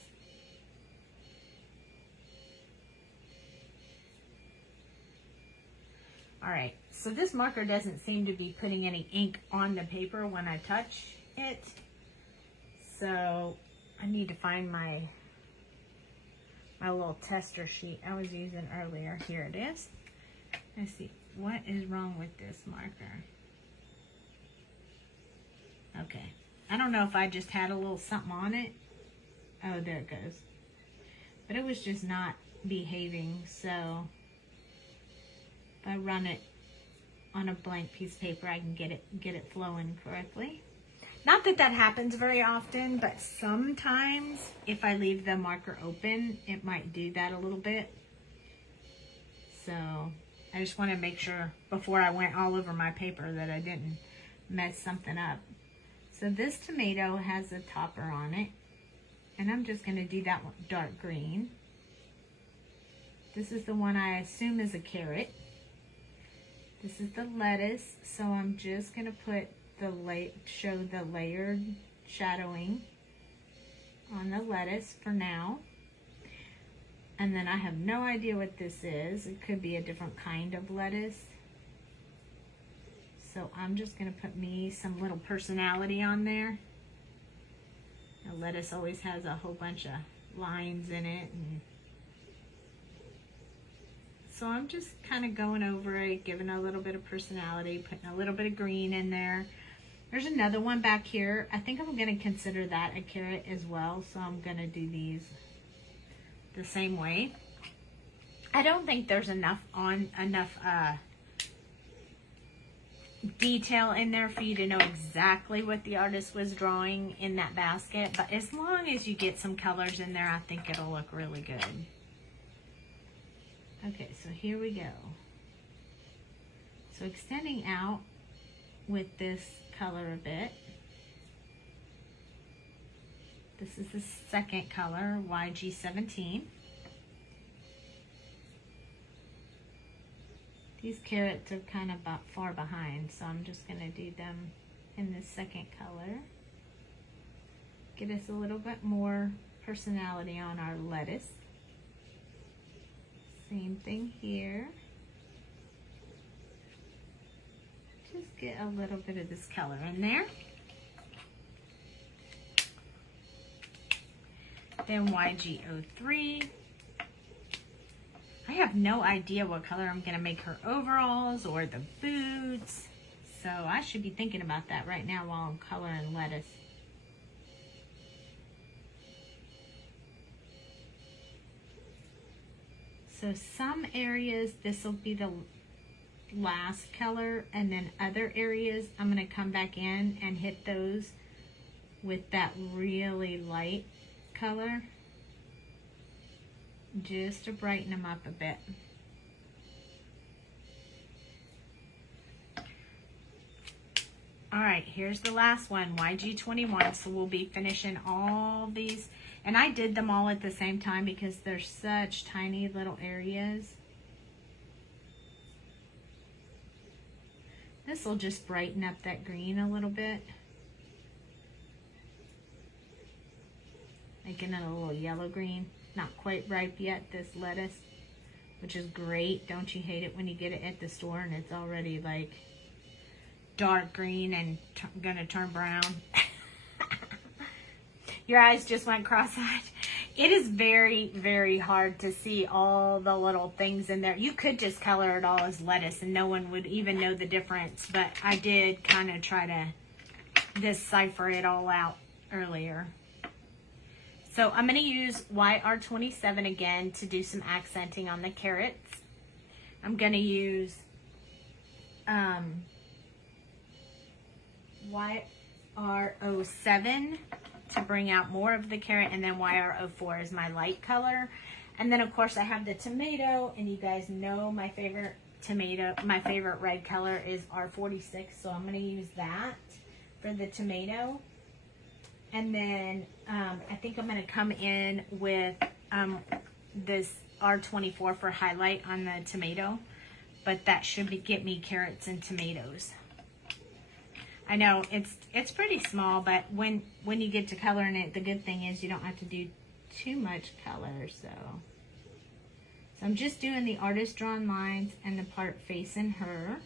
All right, so this marker doesn't seem to be putting any ink on the paper when I touch it. So I need to find my little tester sheet I was using earlier. Here it is. Let's see, what is wrong with this marker? Okay, I don't know if I just had a little something on it. Oh, there it goes. But it was just not behaving, so if I run it on a blank piece of paper, I can get it flowing correctly. Not that that happens very often, but sometimes if I leave the marker open, it might do that a little bit. So I just want to make sure before I went all over my paper that I didn't mess something up. So this tomato has a topper on it, and I'm just going to do that one dark green. This is the one I assume is a carrot. This is the lettuce, so I'm just going to put show the layered shadowing on the lettuce for now. And then I have no idea what this is. It could be a different kind of lettuce. So I'm just going to put me some little personality on there. The lettuce always has a whole bunch of lines in it. And so I'm just kind of going over it, giving a little bit of personality, putting a little bit of green in there. There's another one back here. I think I'm going to consider that a carrot as well. So I'm going to do these the same way. I don't think there's enough detail in there for you to know exactly what the artist was drawing in that basket, but as long as you get some colors in there, I think it'll look really good. Okay, so here we go. So extending out with this color a bit. This is the second color, YG17. These carrots are kind of far behind, so I'm just going to do them in the second color. Get us a little bit more personality on our lettuce. Same thing here. Just get a little bit of this color in there. Then YG03. I have no idea what color I'm going to make her overalls or the boots. So I should be thinking about that right now while I'm coloring lettuce. So some areas this will be the last color, and then other areas I'm going to come back in and hit those with that really light color just to brighten them up a bit. All right, here's the last one, YG21. So we'll be finishing all these, and I did them all at the same time because they're such tiny little areas. This will just brighten up that green a little bit, making it a little yellow green. Not quite ripe yet, this lettuce, which is great. Don't you hate it when you get it at the store and it's already like dark green and gonna turn brown? Your eyes just went cross-eyed. It is very, very hard to see all the little things in there. You could just color it all as lettuce and no one would even know the difference, but I did kind of try to decipher it all out earlier. So I'm going to use YR27 again to do some accenting on the carrots. I'm going to use YR07 to bring out more of the carrot, and then YR04 is my light color. And then of course I have the tomato, and you guys know my favorite tomato, my favorite red color is R46, so I'm going to use that for the tomato. And then I think I'm going to come in with this R24 for highlight on the tomato, but that should get me carrots and tomatoes. I know it's pretty small, but when you get to coloring it, the good thing is you don't have to do too much color. So I'm just doing the artist drawn lines and the part facing her,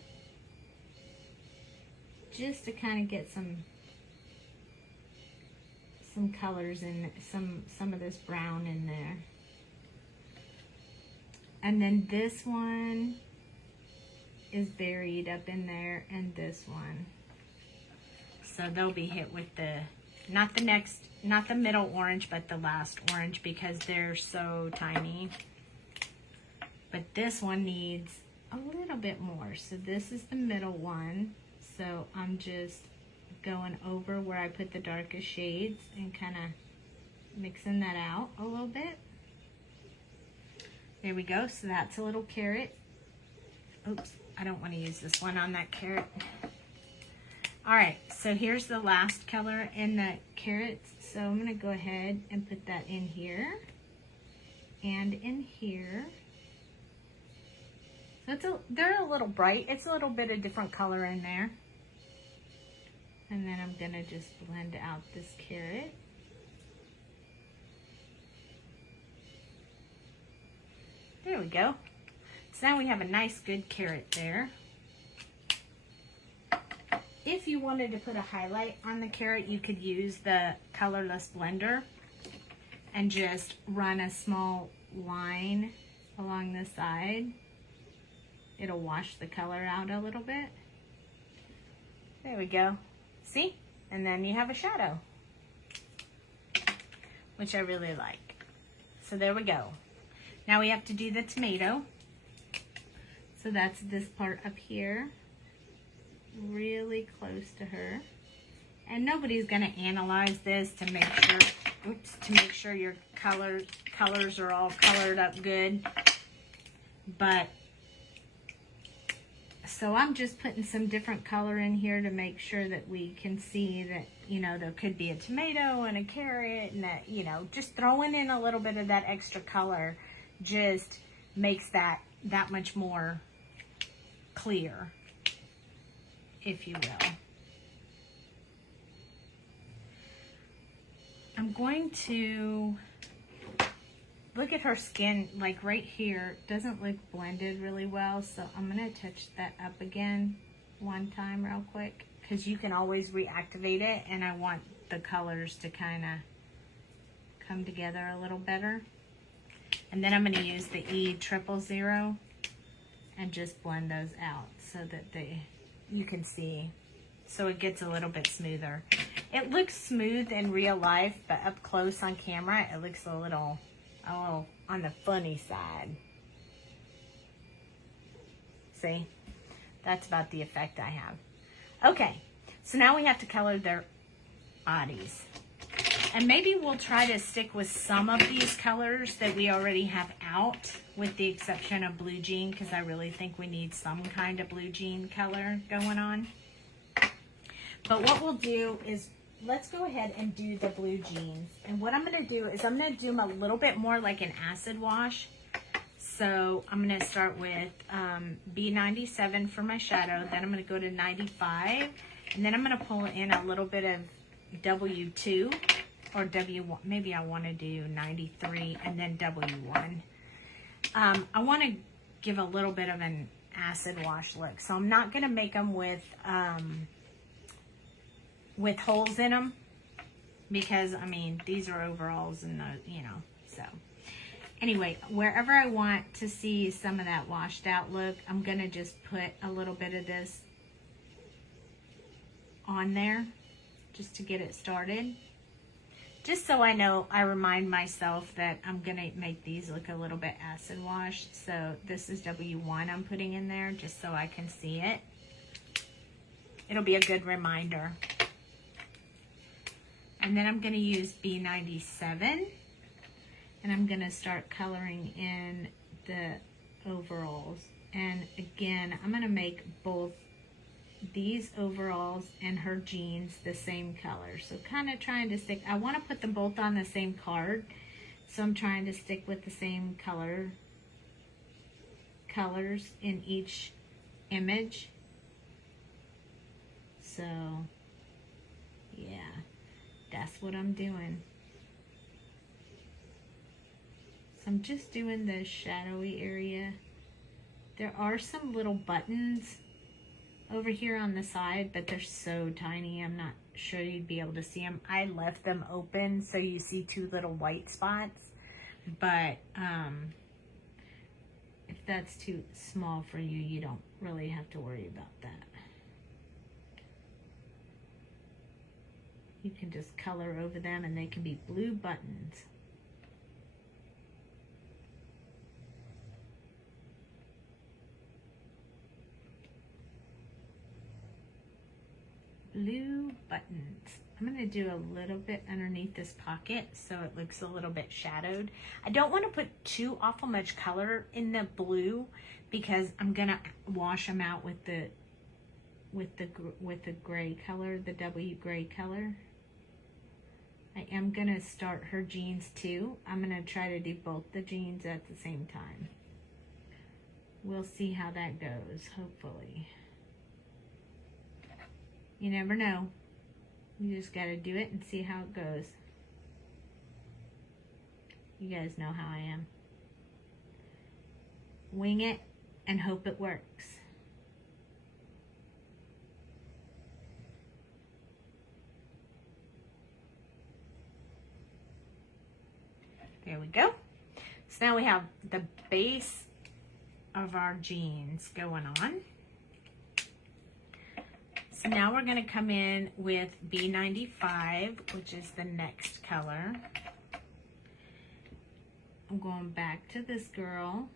just to kind of get some colors and some of this brown in there. And then this one is buried up in there, and this one. So they'll be hit with not the middle orange, but the last orange, because they're so tiny. But this one needs a little bit more. So this is the middle one. So I'm just going over where I put the darkest shades and kind of mixing that out a little bit. There we go. So that's a little carrot. Oops, I don't want to use this one on that carrot. All right, so here's the last color in the carrots. So I'm gonna go ahead and put that in here and in here. So they're a little bright. It's a little bit of different color in there. And then I'm gonna just blend out this carrot. There we go. So now we have a nice good carrot there. If you wanted to put a highlight on the carrot, you could use the colorless blender and just run a small line along the side. It'll wash the color out a little bit. There we go. See? And then you have a shadow, which I really like. So there we go. Now we have to do the tomato. So that's this part up here, really close to her. And nobody's gonna analyze this to make sure, to make sure your colors are all colored up good. But, so I'm just putting some different color in here to make sure that we can see that, you know, there could be a tomato and a carrot and that, you know, just throwing in a little bit of that extra color just makes that much more clear, if you will. I'm going to look at her skin, like right here, doesn't look blended really well, so I'm gonna touch that up again one time real quick, because you can always reactivate it, and I want the colors to kind of come together a little better. And then I'm gonna use the E000 and just blend those out so that you can see, so it gets a little bit smoother. It looks smooth in real life, but up close on camera, it looks a little on the funny side. See? That's about the effect I have. Okay, so now we have to color their bodies. And maybe we'll try to stick with some of these colors that we already have out, with the exception of blue jean, because I really think we need some kind of blue jean color going on. But what we'll do is, let's go ahead and do the blue jeans. And what I'm going to do is I'm going to do them a little bit more like an acid wash. So I'm going to start with B97 for my shadow. Then I'm going to go to 95. And then I'm going to pull in a little bit of W2 or W1. Maybe I want to do 93 and then W1. I want to give a little bit of an acid wash look. So I'm not going to make them with holes in them, because I mean, these are overalls and you know, so anyway, wherever I want to see some of that washed out look, I'm gonna just put a little bit of this on there just to get it started, just so I know, I remind myself that I'm gonna make these look a little bit acid washed. So this is W1 I'm putting in there just so I can see it. It'll be a good reminder. And then I'm going to use B97, and I'm going to start coloring in the overalls. And again, I'm going to make both these overalls and her jeans the same color. So kind of trying to stick, I want to put them both on the same card, so I'm trying to stick with the same colors in each image. So yeah, that's what I'm doing. So I'm just doing the shadowy area. There are some little buttons over here on the side, but they're so tiny, I'm not sure you'd be able to see them. I left them open so you see two little white spots, but if that's too small for you, you don't really have to worry about that. You can just color over them, and they can be blue buttons. blue buttons. I'm going to do a little bit underneath this pocket so it looks a little bit shadowed. I don't want to put too awful much color in the blue because I'm going to wash them out with the gray color, the W gray color. I am going to start her jeans too. I'm going to try to do both the jeans at the same time. We'll see how that goes, hopefully. You never know. You just got to do it and see how it goes. You guys know how I am. Wing it and hope it works. There we go. So now we have the base of our jeans going on. So now we're going to come in with B95, which is the next color. I'm going back to this girl.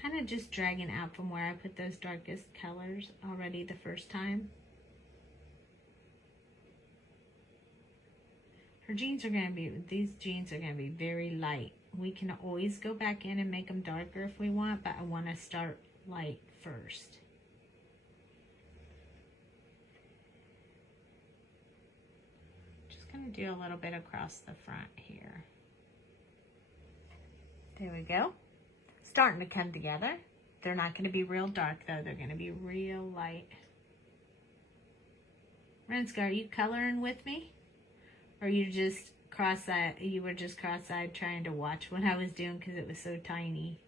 Kind of just dragging out from where I put those darkest colors already the first time. Her jeans are going to be, these jeans are going to be very light. We can always go back in and make them darker if we want, but I want to start light first. Just going to do a little bit across the front here. There we go. Starting to come together. They're not going to be real dark though. They're going to be real light. Renska, are you coloring with me? Or you just cross-eyed? You were just cross-eyed trying to watch what I was doing because it was so tiny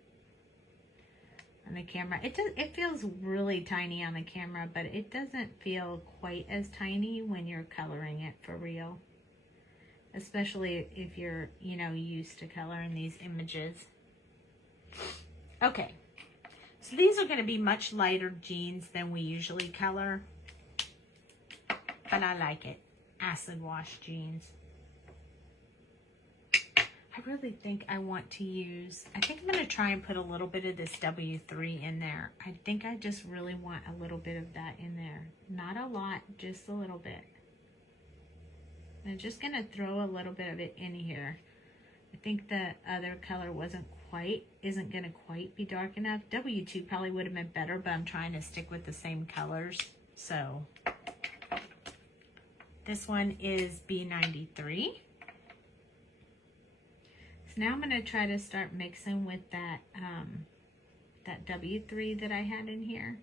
on the camera. It feels really tiny on the camera, but it doesn't feel quite as tiny when you're coloring it for real. Especially if you're, you know, used to coloring these images. Okay, so these are going to be much lighter jeans than we usually color, but I like it. Acid wash jeans. I really think I want to use, I think I'm going to try and put a little bit of this W3 in there. I think I just really want a little bit of that in there. Not a lot, just a little bit. I'm just going to throw a little bit of it in here. I think the other color isn't going to quite be dark enough. W2 probably would have been better, but I'm trying to stick with the same colors. So this one is B93. So now I'm going to try to start mixing with that, that W3 that I had in here.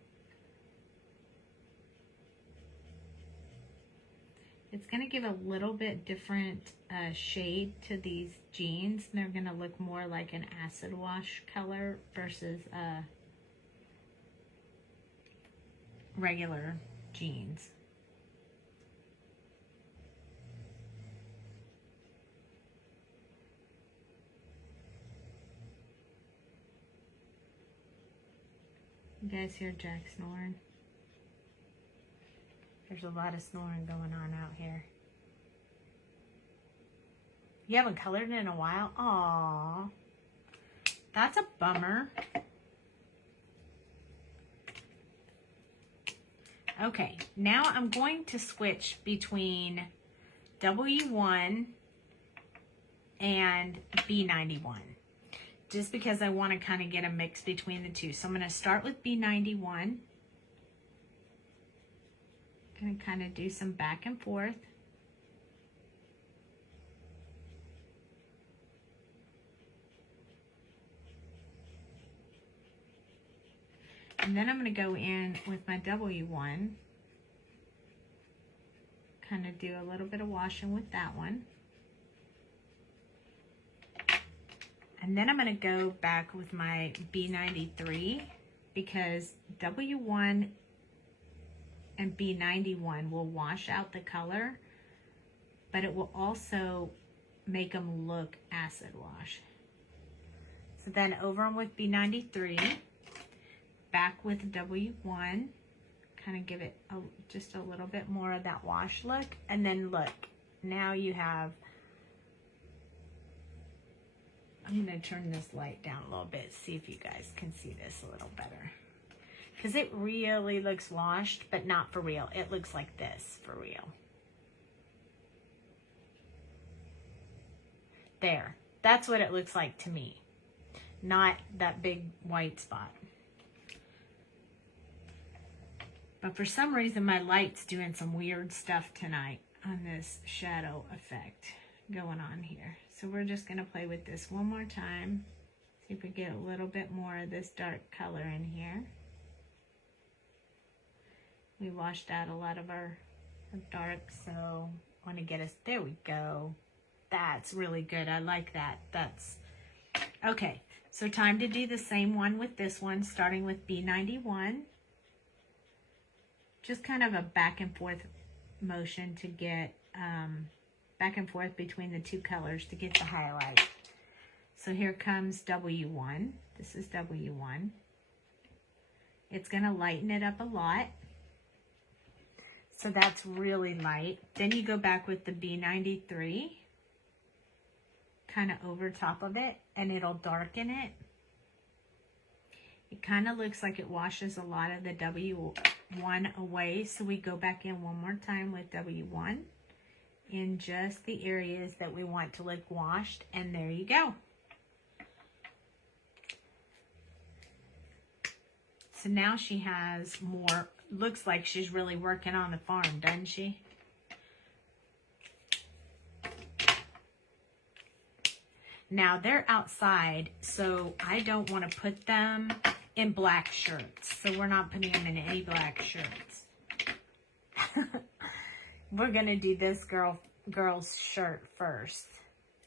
It's going to give a little bit different shade to these jeans. They're going to look more like an acid wash color versus regular jeans. You guys hear Jack snoring? There's a lot of snoring going on out here. You haven't colored in a while? Aww. That's a bummer. Okay, now I'm going to switch between W1 and B91. Just because I want to kind of get a mix between the two. So I'm going to start with B91. Going to kind of do some back and forth. And then I'm going to go in with my W1. Kind of do a little bit of washing with that one. And then I'm going to go back with my B93 because W1 and B91 will wash out the color, but it will also make them look acid wash. So then over with B93, back with W1, kind of give it just a little bit more of that wash look, and then look, now you have I'm going to turn this light down a little bit, see if you guys can see this a little better. Because it really looks washed, but not for real. It looks like this for real. There. That's what it looks like to me. Not that big white spot. But for some reason, my light's doing some weird stuff tonight on this shadow effect going on here. So we're just going to play with this one more time. See if we get a little bit more of this dark color in here. We washed out a lot of our dark, so I want to get us, there we go. That's really good. I like that. That's, okay. So time to do the same one with this one, starting with B91. Just kind of a back and forth motion to get back and forth between the two colors to get the highlight. So here comes W1. This is W1. It's going to lighten it up a lot. So that's really light. Then you go back with the B93, kind of over top of it, and it'll darken it. It kind of looks like it washes a lot of the W1 away. So we go back in one more time with W1 in just the areas that we want to look washed. And there you go. So now she has more, looks like she's really working on the farm, doesn't she? Now they're outside, so I don't want to put them in black shirts. So we're not putting them in any black shirts. We're going to do this girl's shirt first.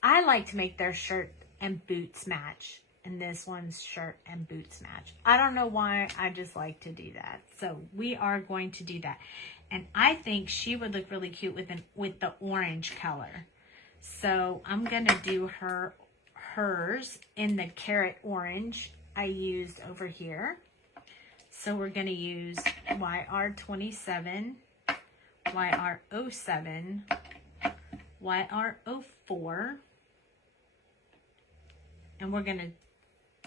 I like to make their shirt and boots match. And this one's shirt and boots match. I don't know why, I just like to do that. So we are going to do that. And I think she would look really cute with the orange color. So I'm going to do hers in the carrot orange I used over here. So we're going to use YR27, YR07, YR04, and we're going to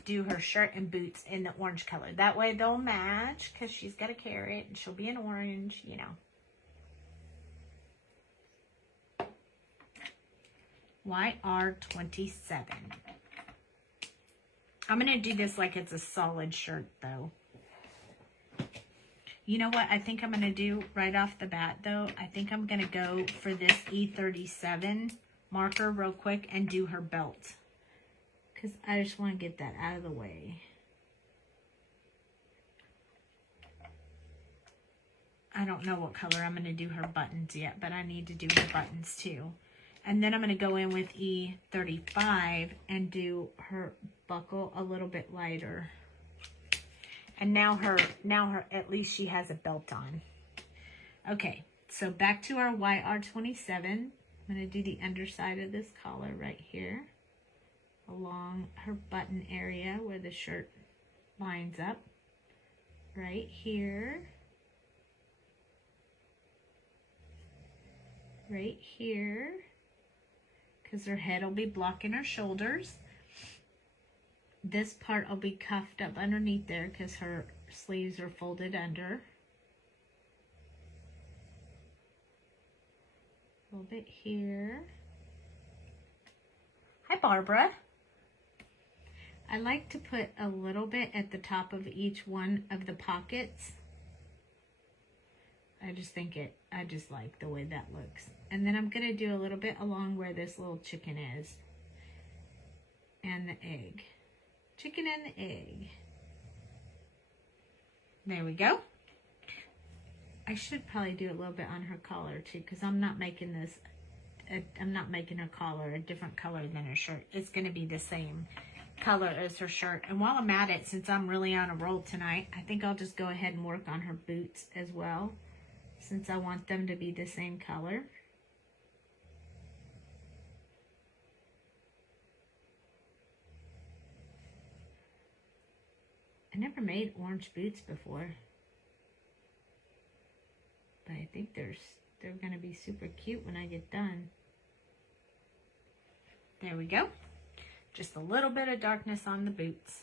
do her shirt and boots in the orange color. That way they'll match because she's got a carrot and she'll be an orange, you know. YR27. I'm going to do this like it's a solid shirt though. You know what I think I'm going to do right off the bat though? I think I'm going to go for this E37 marker real quick and do her belt. Because I just want to get that out of the way. I don't know what color I'm going to do her buttons yet, but I need to do her buttons too. And then I'm going to go in with E35 and do her buckle a little bit lighter. And now her, at least she has a belt on. Okay, so back to our YR27. I'm going to do the underside of this collar right here, along her button area where the shirt lines up. Right here. Right here. Because her head will be blocking her shoulders. This part will be cuffed up underneath there because her sleeves are folded under. A little bit here. Hi, Barbara. I like to put a little bit at the top of each one of the pockets. I just like the way that looks. And then I'm going to do a little bit along where this little chicken is. And the egg. Chicken and the egg. There we go. I should probably do a little bit on her collar too, because I'm not making this, I'm not making her collar a different color than her shirt. It's going to be the same color as her shirt. And while I'm at it, since I'm really on a roll tonight, I think I'll just go ahead and work on her boots as well, since I want them to be the same color. I never made orange boots before, but I think they're going to be super cute when I get done. There we go. Just a little bit of darkness on the boots.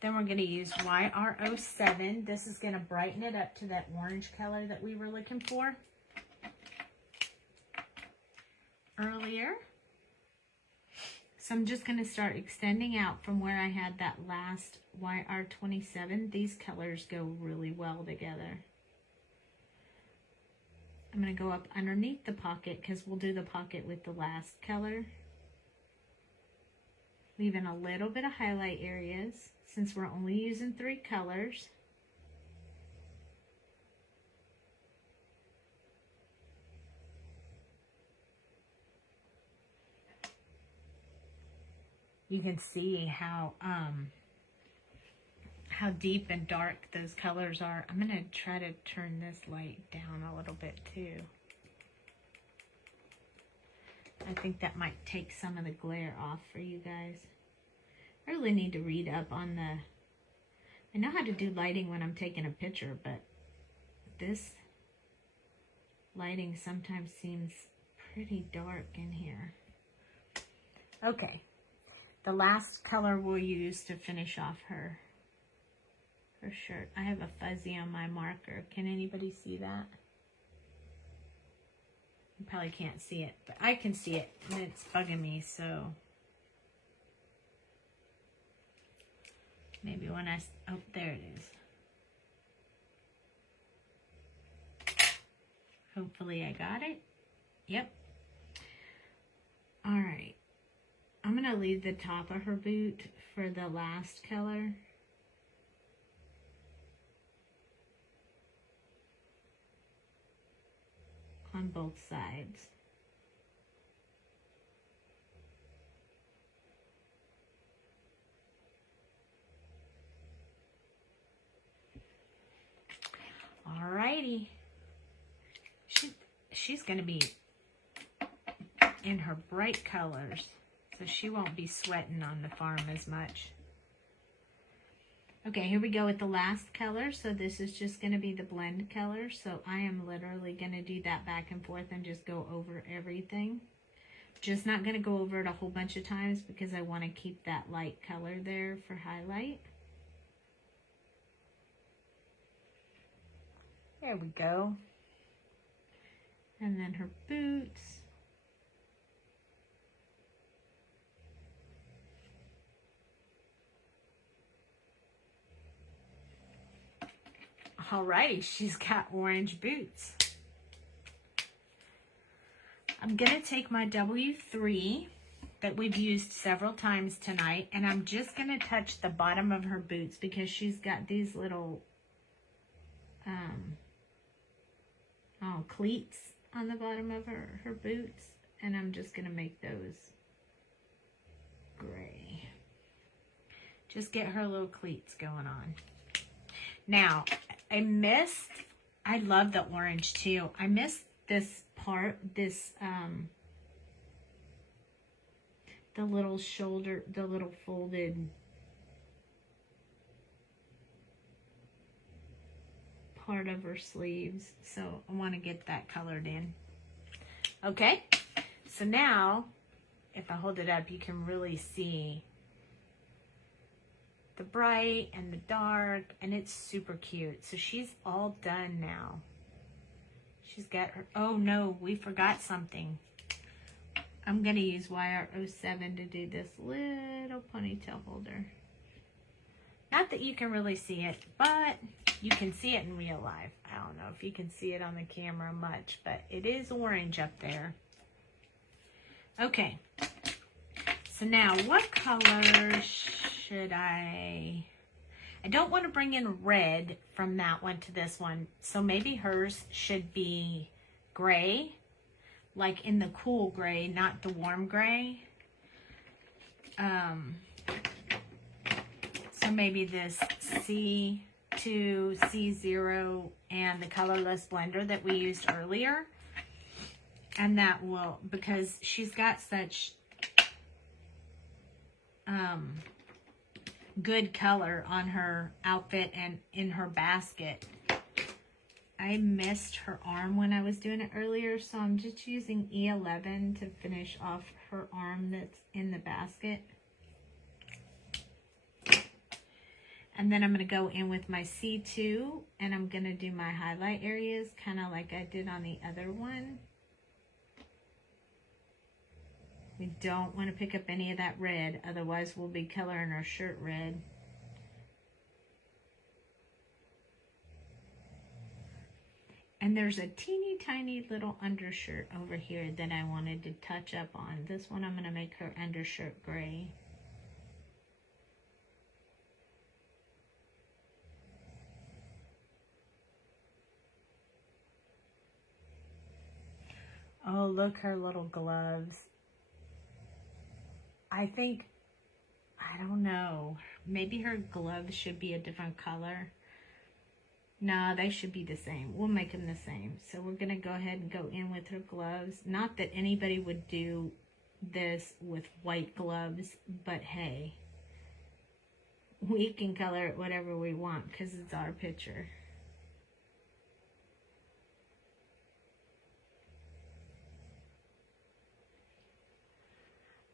Then we're going to use YR07. This is going to brighten it up to that orange color that we were looking for earlier. So I'm just going to start extending out from where I had that last YR27. These colors go really well together. I'm going to go up underneath the pocket because we'll do the pocket with the last color. Leaving a little bit of highlight areas since we're only using 3 colors. You can see how deep and dark those colors are. I'm going to try to turn this light down a little bit too. I think that might take some of the glare off for you guys. I really need to read up on the... I know how to do lighting when I'm taking a picture, but this lighting sometimes seems pretty dark in here. Okay. The last color we'll use to finish off her shirt. I have a fuzzy on my marker. Can anybody see that? You probably can't see it, but I can see it, and it's bugging me, so maybe when I, oh, there it is. Hopefully I got it. Yep. All right. I'm going to leave the top of her boot for the last color. On both sides. Alrighty. She's going to be in her bright colors, so she won't be sweating on the farm as much. Okay, here we go with the last color. So this is just going to be the blend color. So I am literally going to do that back and forth and just go over everything. Just not going to go over it a whole bunch of times because I want to keep that light color there for highlight. There we go. And then her boots. Alrighty, she's got orange boots. I'm going to take my W3 that we've used several times tonight, and I'm just going to touch the bottom of her boots because she's got these little cleats on the bottom of her boots, and I'm just going to make those gray. Just get her little cleats going on. Now, I love the orange too. I missed this part, the little shoulder, the little folded part of her sleeves. So I want to get that colored in. Okay, so now if I hold it up, you can really see the bright and the dark, and it's super cute. So she's all done now. She's got her, oh no, we forgot something. I'm gonna use YR07 to do this little ponytail holder. Not that you can really see it, but you can see it in real life. I don't know if you can see it on the camera much, but it is orange up there. Okay, so now what color should I don't want to bring in red from that one to this one, so maybe hers should be gray, like in the cool gray, not the warm gray. So maybe this C2, C0, and the colorless blender that we used earlier. And that will, because she's got such good color on her outfit and in her basket. I missed her arm when I was doing it earlier, so I'm just using E11 to finish off her arm that's in the basket. And then I'm going to go in with my C2, and I'm going to do my highlight areas, kind of like I did on the other one. We don't want to pick up any of that red, otherwise we'll be coloring our shirt red. And there's a teeny tiny little undershirt over here that I wanted to touch up on. This one I'm going to make her undershirt gray. Oh, look, her little gloves. I don't know, maybe her gloves should be a different color. No, they should be the same. We'll make them the same. So we're going to go ahead and go in with her gloves. Not that anybody would do this with white gloves, but hey, we can color it whatever we want because it's our picture.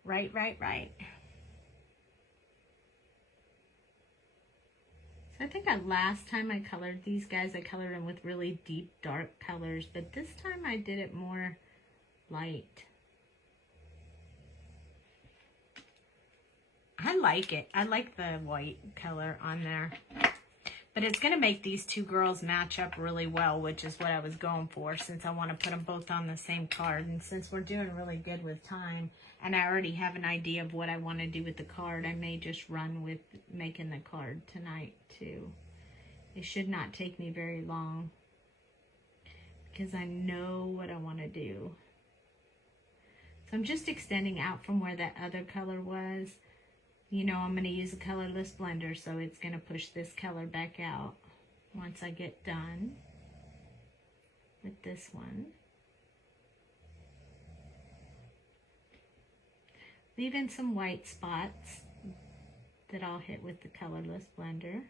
Right. So I think last time I colored these guys, I colored them with really deep, dark colors, but this time I did it more light. I like it. I like the white color on there. But it's going to make these two girls match up really well, which is what I was going for, since I want to put them both on the same card. And since we're doing really good with time, and I already have an idea of what I want to do with the card, I may just run with making the card tonight too. It should not take me very long because I know what I want to do. So I'm just extending out from where that other color was. You know, I'm going to use a colorless blender, so it's going to push this color back out once I get done with this one. Leaving some white spots that I'll hit with the colorless blender.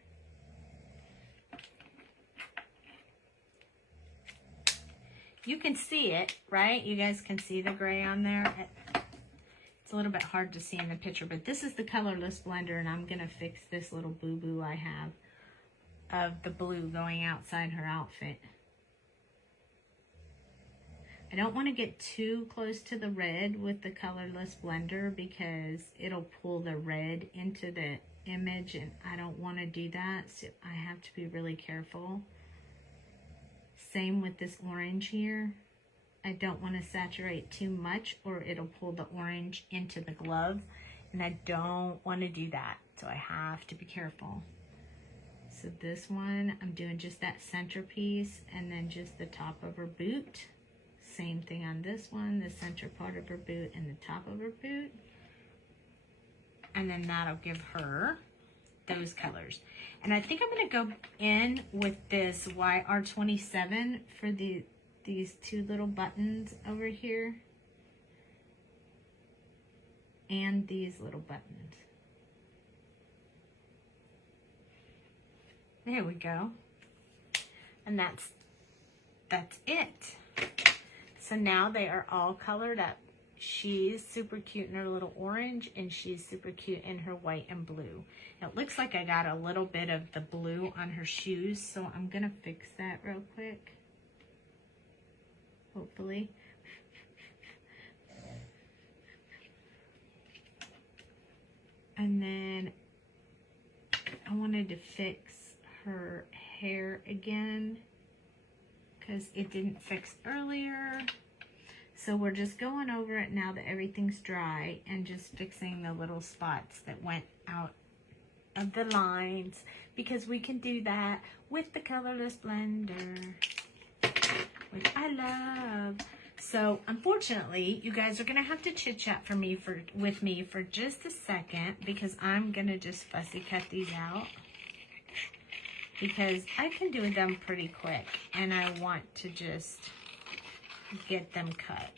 You can see it, right? You guys can see the gray on there. It's a little bit hard to see in the picture, but this is the colorless blender, and I'm going to fix this little boo-boo I have of the blue going outside her outfit. I don't want to get too close to the red with the colorless blender because it'll pull the red into the image, and I don't want to do that, so I have to be really careful. Same with this orange here. I don't want to saturate too much or it'll pull the orange into the glove, and I don't want to do that, so I have to be careful. So this one, I'm doing just that centerpiece and then just the top of her boot. Same thing on this one, the center part of her boot and the top of her boot. And then that'll give her those colors. And I think I'm going to go in with this YR27 for these two little buttons over here and these little buttons. There we go. And that's it. So now they are all colored up. She's super cute in her little orange, and she's super cute in her white and blue. It looks like I got a little bit of the blue on her shoes, so I'm gonna fix that real quick. Hopefully. And then I wanted to fix her hair again because it didn't fix earlier. So we're just going over it now that everything's dry and just fixing the little spots that went out of the lines, because we can do that with the colorless blender, which I love. So unfortunately, you guys are gonna have to chit chat with me for just a second, because I'm gonna just fussy cut these out because I can do them pretty quick and I want to just get them cut.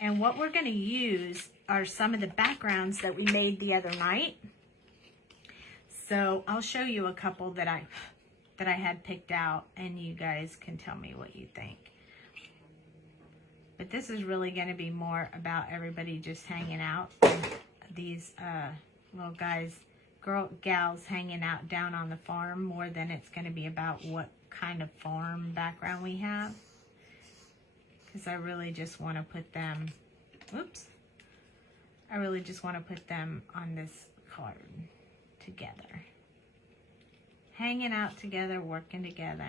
And what we're going to use are some of the backgrounds that we made the other night. So I'll show you a couple that I had picked out, and you guys can tell me what you think. But this is really going to be more about everybody just hanging out. These little guys, gals hanging out down on the farm, more than it's going to be about what kind of farm background we have. Because I really just want to put them, whoops. I really just want to put them on this card together. Hanging out together, working together.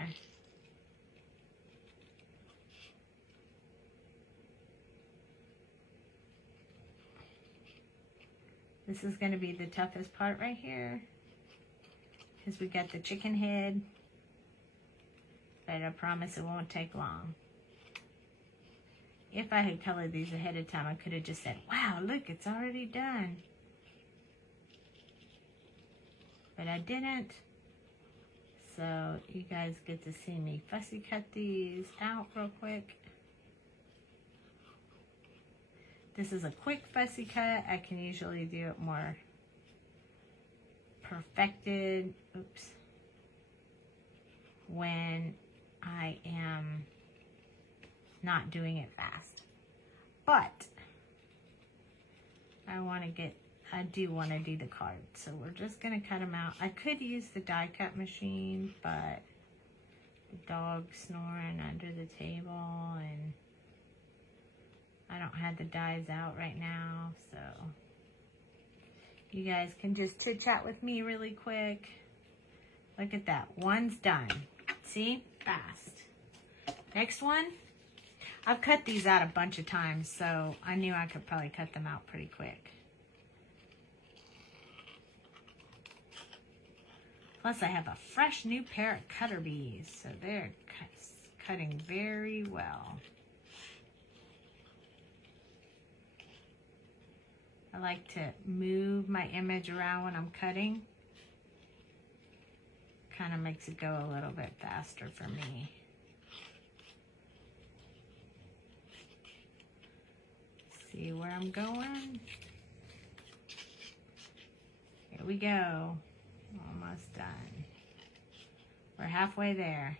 This is going to be the toughest part right here, because we got the chicken head, but I promise it won't take long. If I had colored these ahead of time, I could have just said, wow, look, it's already done. But I didn't, so you guys get to see me fussy cut these out real quick. This is a quick fussy cut. I can usually do it more perfected, oops, when I am not doing it fast. But I do want to do the cards, so we're just going to cut them out. I could use the die cut machine, but the dog's snoring under the table, and I don't have the dies out right now, so you guys can just chit-chat with me really quick. Look at that. One's done. See? Fast. Next one. I've cut these out a bunch of times, so I knew I could probably cut them out pretty quick. Plus, I have a fresh new pair of cutter bees, so they're cutting very well. I like to move my image around when I'm cutting. Kind of makes it go a little bit faster for me. See where I'm going? Here we go. Almost done. We're halfway there.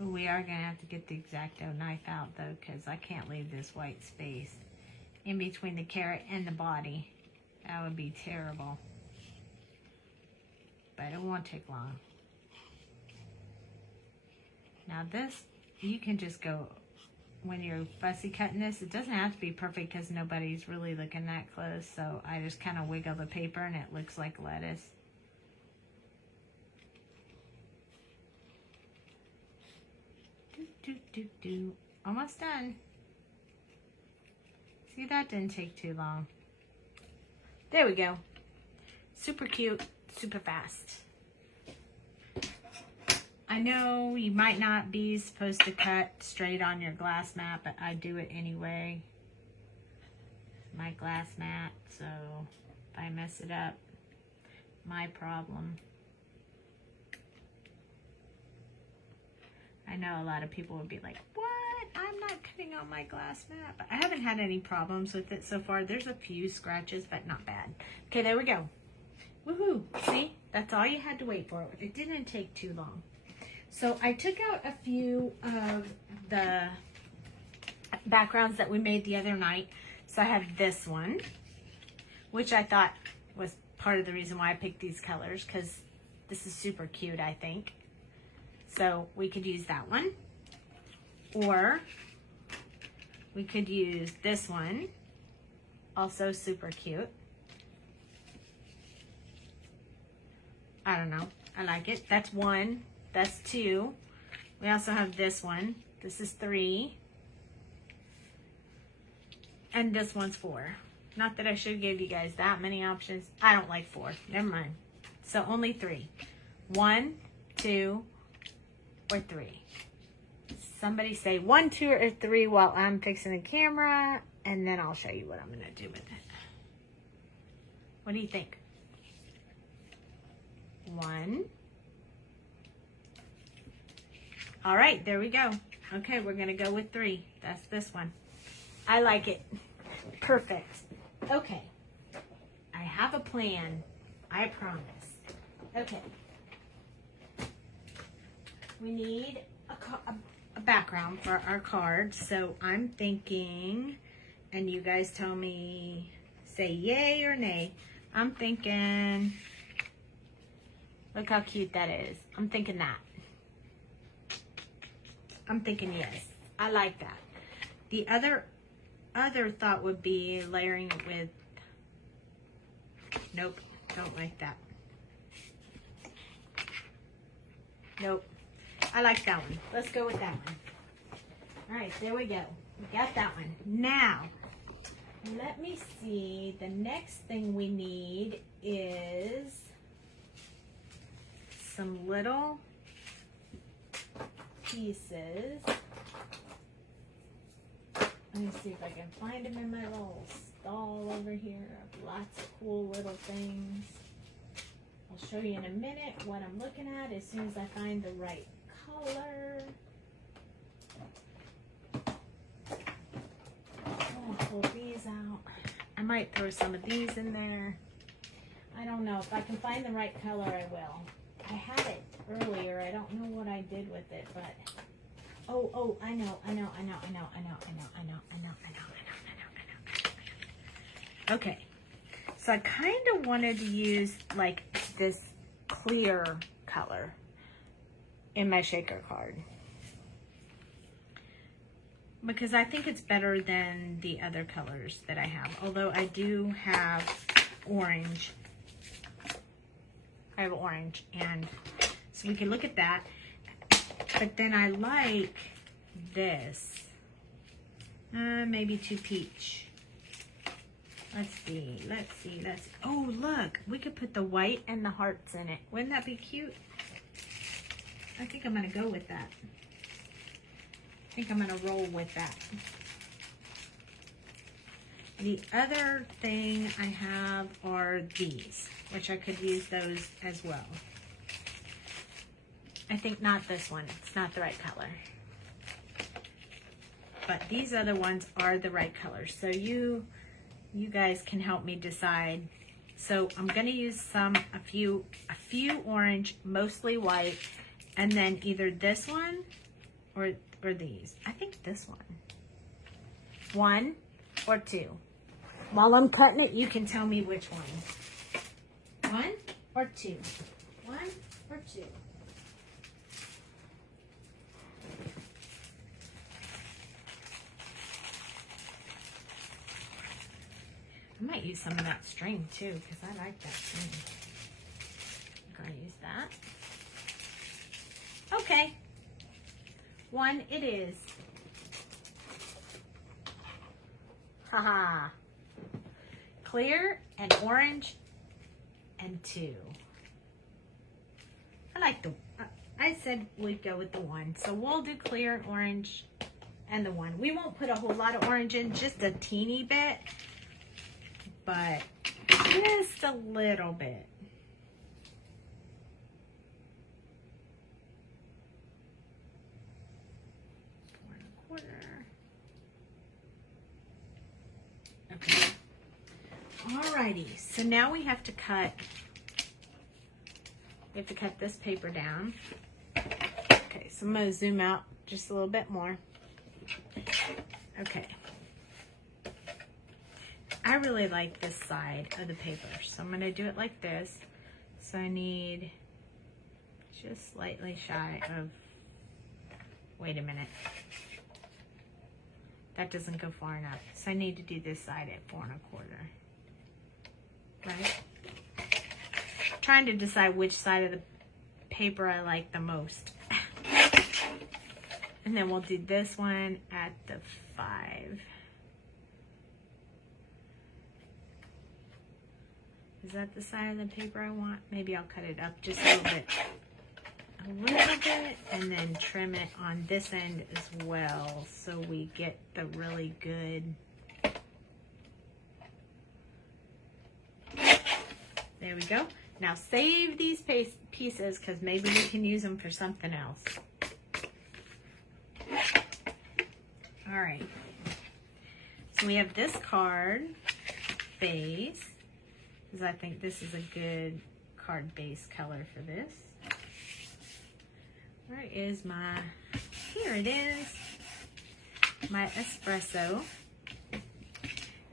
We are going to have to get the X-Acto knife out though, because I can't leave this white space in between the carrot and the body. That would be terrible. But it won't take long. Now this, you can just go, when you're fussy cutting this, it doesn't have to be perfect because nobody's really looking that close. So I just kind of wiggle the paper and it looks like lettuce. Almost done. See, that didn't take too long. There we go. Super cute, super fast. I know you might not be supposed to cut straight on your glass mat, but I do it anyway. My glass mat, so if I mess it up, my problem. I know a lot of people would be like, what? I'm not cutting on my glass mat. But I haven't had any problems with it so far. There's a few scratches, but not bad. Okay, there we go. Woohoo. See? That's all you had to wait for. It didn't take too long. So I took out a few of the backgrounds that we made the other night. So I have this one, which I thought was part of the reason why I picked these colors, because this is super cute, I think. So we could use that one, or we could use this one, also super cute. I don't know, I like it. That's one, that's two. We also have this one, this is 3, and this one's 4. Not that I should give you guys that many options. I don't like 4, never mind. So only 3. 1, 2, or 3. Somebody say 1, 2, or 3 while I'm fixing the camera, and then I'll show you what I'm going to do with it. What do you think? 1. All right, there we go. Okay, we're gonna go with 3. That's this one. I like it. Perfect. Okay. I have a plan. I promise. Okay. We need a background for our card. So I'm thinking, and you guys tell me, say yay or nay. I'm thinking, look how cute that is. I'm thinking that. I'm thinking yes. I like that. The other thought would be layering it with, nope, don't like that. Nope. I like that one. Let's go with that one. All right, there we go. We got that one. Now, let me see. The next thing we need is some little pieces. Let me see if I can find them in my little stall over here. I have lots of cool little things. I'll show you in a minute what I'm looking at as soon as I find the right color. I'll pull these out. I might throw some of these in there. I don't know. If I can find the right color, I will. I had it earlier. I don't know what I did with it, but oh, I know. Okay. So I kind of wanted to use like this clear color in my shaker card, because I think it's better than the other colors that I have. Although I do have orange. I have orange, and so we can look at that. But then I like this. Maybe too peach. Let's see. Oh, look. We could put the white and the hearts in it. Wouldn't that be cute? I think I'm going to go with that. I think I'm going to roll with that. The other thing I have are these, which I could use those as well. I think not this one. It's not the right color. But these other ones are the right color. So you guys can help me decide. So I'm going to use a few orange, mostly white, and then either this one or these. I think this one. 1 or 2. While I'm cutting it, you can tell me which one. 1 or 2. 1 or 2. I might use some of that string too, because I like that string. I'm going to use that. Okay. 1 it is. Haha. Clear and orange and 2. I like I said we'd go with the 1. So we'll do clear and orange and the 1. We won't put a whole lot of orange in, just a teeny bit. But just a little bit. Okay. Alrighty, so now we have to cut this paper down. Okay, so I'm going to zoom out just a little bit more. Okay. I really like this side of the paper, so I'm going to do it like this. So I need just slightly shy of, wait a minute. That doesn't go far enough. So I need to do this side at 4 1/4. Right? Trying to decide which side of the paper I like the most. And then we'll do this one at the 5. Is that the side of the paper I want? Maybe I'll cut it up just a little bit. And then trim it on this end as well, so we get the really good. There we go. Now save these pieces, because maybe we can use them for something else. All right. So we have this card base, because I think this is a good card base color for this. Where is my, here it is, my espresso.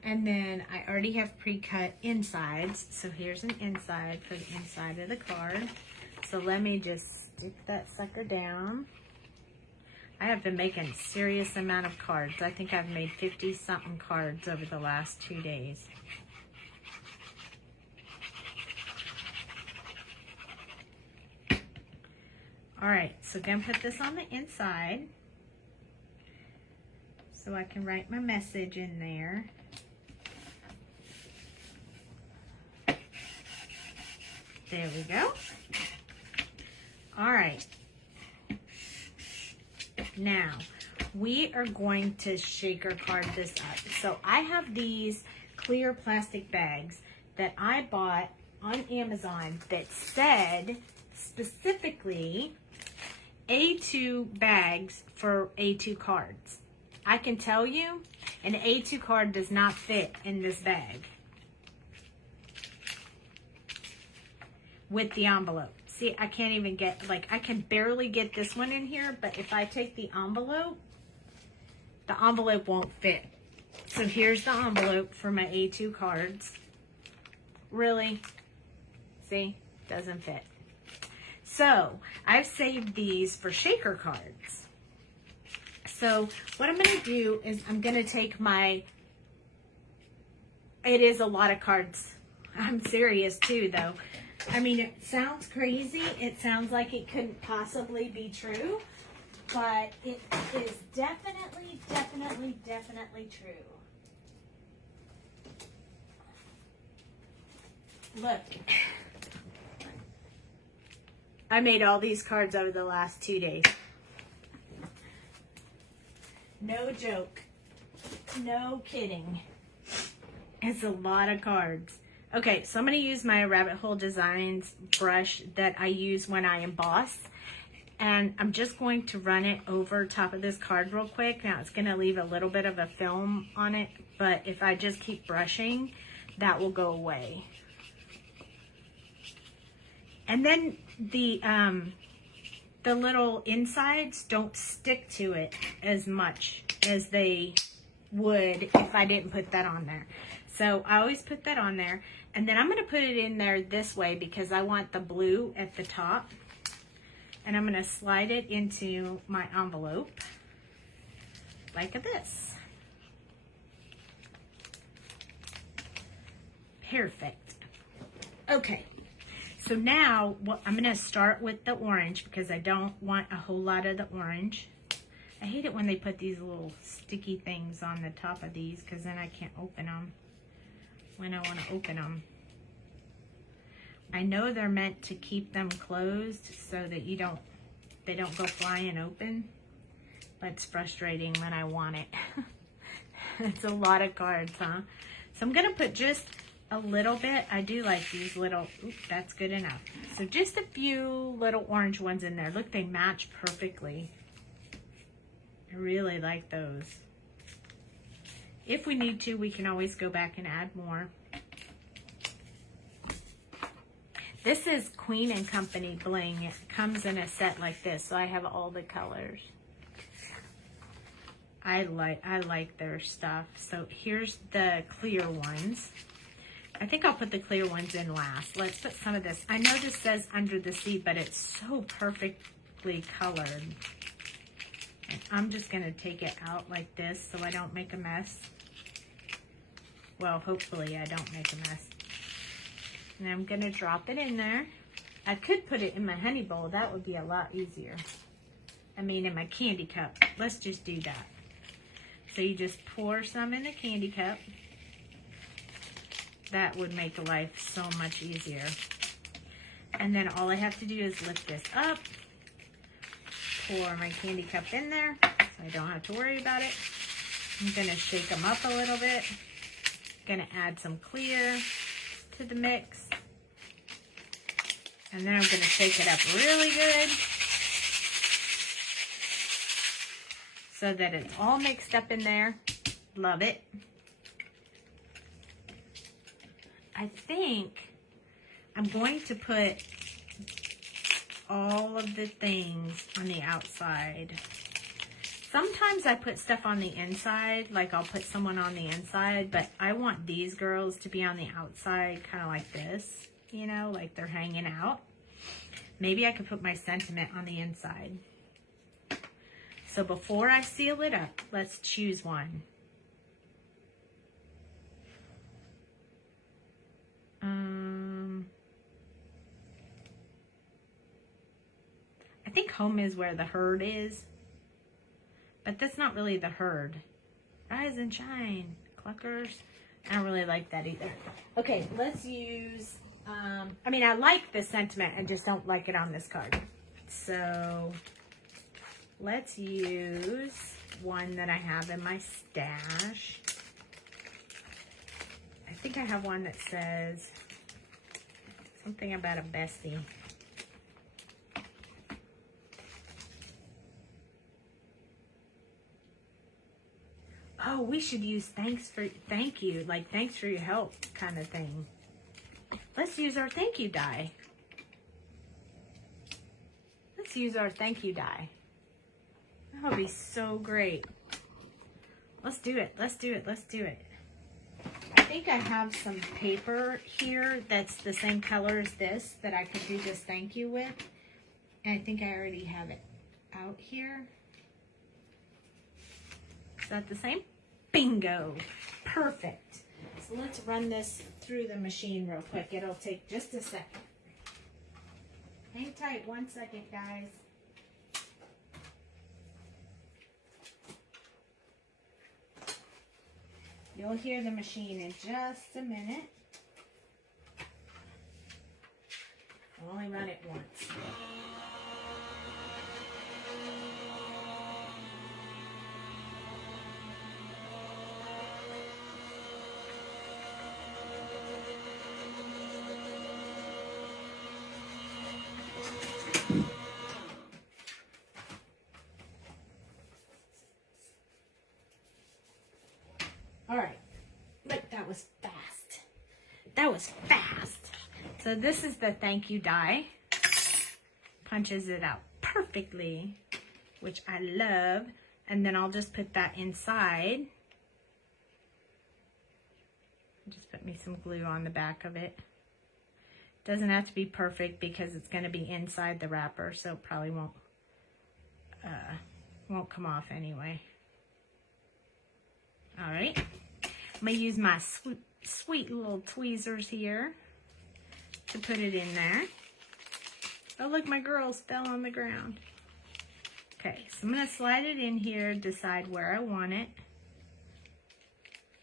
And then I already have pre-cut insides. So here's an inside for the inside of the card. So let me just stick that sucker down. I have been making a serious amount of cards. I think I've made 50 something cards over the last 2 days. All right, so I'm gonna put this on the inside so I can write my message in there. There we go. All right. Now, we are going to shaker card this up. So I have these clear plastic bags that I bought on Amazon that said specifically A2 bags for A2 cards. I can tell you, an A2 card does not fit in this bag with the envelope. See, I can't even get, like, I can barely get this one in here, but if I take the envelope won't fit. So here's the envelope for my A2 cards. Really? See? Doesn't fit. So, I've saved these for shaker cards. So, what I'm going to do is I'm going to take my, it is a lot of cards. I'm serious too, though. I mean, it sounds crazy. It sounds like it couldn't possibly be true, but it is definitely, definitely, definitely true. Look, I made all these cards over the last 2 days. No joke. No kidding. It's a lot of cards. Okay, so I'm going to use my Rabbit Hole Designs brush that I use when I emboss. And I'm just going to run it over top of this card real quick. Now, it's going to leave a little bit of a film on it, but if I just keep brushing, that will go away. And then the little insides don't stick to it as much as they would if I didn't put that on there. So I always put that on there. And then I'm going to put it in there this way because I want the blue at the top. And I'm going to slide it into my envelope like this. Perfect. Okay. So now I'm going to start with the orange because I don't want a whole lot of the orange. I hate it when they put these little sticky things on the top of these because then I can't open them when I want to open them. I know they're meant to keep them closed so that they don't go flying open, but it's frustrating when I want it. It's a lot of cards, huh? So I'm going to put just a little bit. I do like these little, oops, that's good enough. So just a few little orange ones in there. Look, they match perfectly. I really like those. If we need to, we can always go back and add more. This is Queen and Company bling. It comes in a set like this, so I have all the colors. I like their stuff. So here's the clear ones. I think I'll put the clear ones in last. Let's put some of this. I know this says Under the Sea, but it's so perfectly colored. And I'm just going to take it out like this so I don't make a mess. Well, hopefully I don't make a mess. And I'm going to drop it in there. I could put it in my honey bowl. That would be a lot easier. I mean, in my candy cup. Let's just do that. So you just pour some in the candy cup. That would make life so much easier. And then all I have to do is lift this up. Pour my candy cup in there so I don't have to worry about it. I'm going to shake them up a little bit. Going to add some clear to the mix. And then I'm going to shake it up really good. so that it's all mixed up in there. Love it. I think I'm going to put all of the things on the outside. Sometimes I put stuff on the inside, like I'll put someone on the inside, but I want these girls to be on the outside, kind of like this, you know, like they're hanging out. Maybe I could put my sentiment on the inside. So before I seal it up, let's choose one. I think home is where the herd is. But that's not really the herd. Rise and shine, cluckers. I don't really like that either. Okay, let's use, I mean, I like the sentiment. I just don't like it on this card. So let's use one that I have in my stash. I think I have one that says something about a bestie. Oh, we should use thank you, like thanks for your help kind of thing. Let's use our thank you die. Let's use our thank you die. That would be so great. Let's do it. Let's do it. Let's do it. I think I have some paper here that's the same color as this that I could do this thank you with. And I think I already have it out here. Is that the same? Bingo. Perfect. So let's run this through the machine real quick. It'll take just a second. Hang tight 1 second, guys. You'll hear the machine in just a minute. I'll only run it once. All right, look, that was fast. That was fast. So this is the thank you die. Punches it out perfectly, which I love. And then I'll just put that inside. Just put me some glue on the back of it. Doesn't have to be perfect because it's going to be inside the wrapper, so it probably won't come off anyway. All right. I'm going to use my sweet little tweezers here to put it in there. Oh, look, my girls fell on the ground. Okay, so I'm going to slide it in here, decide where I want it.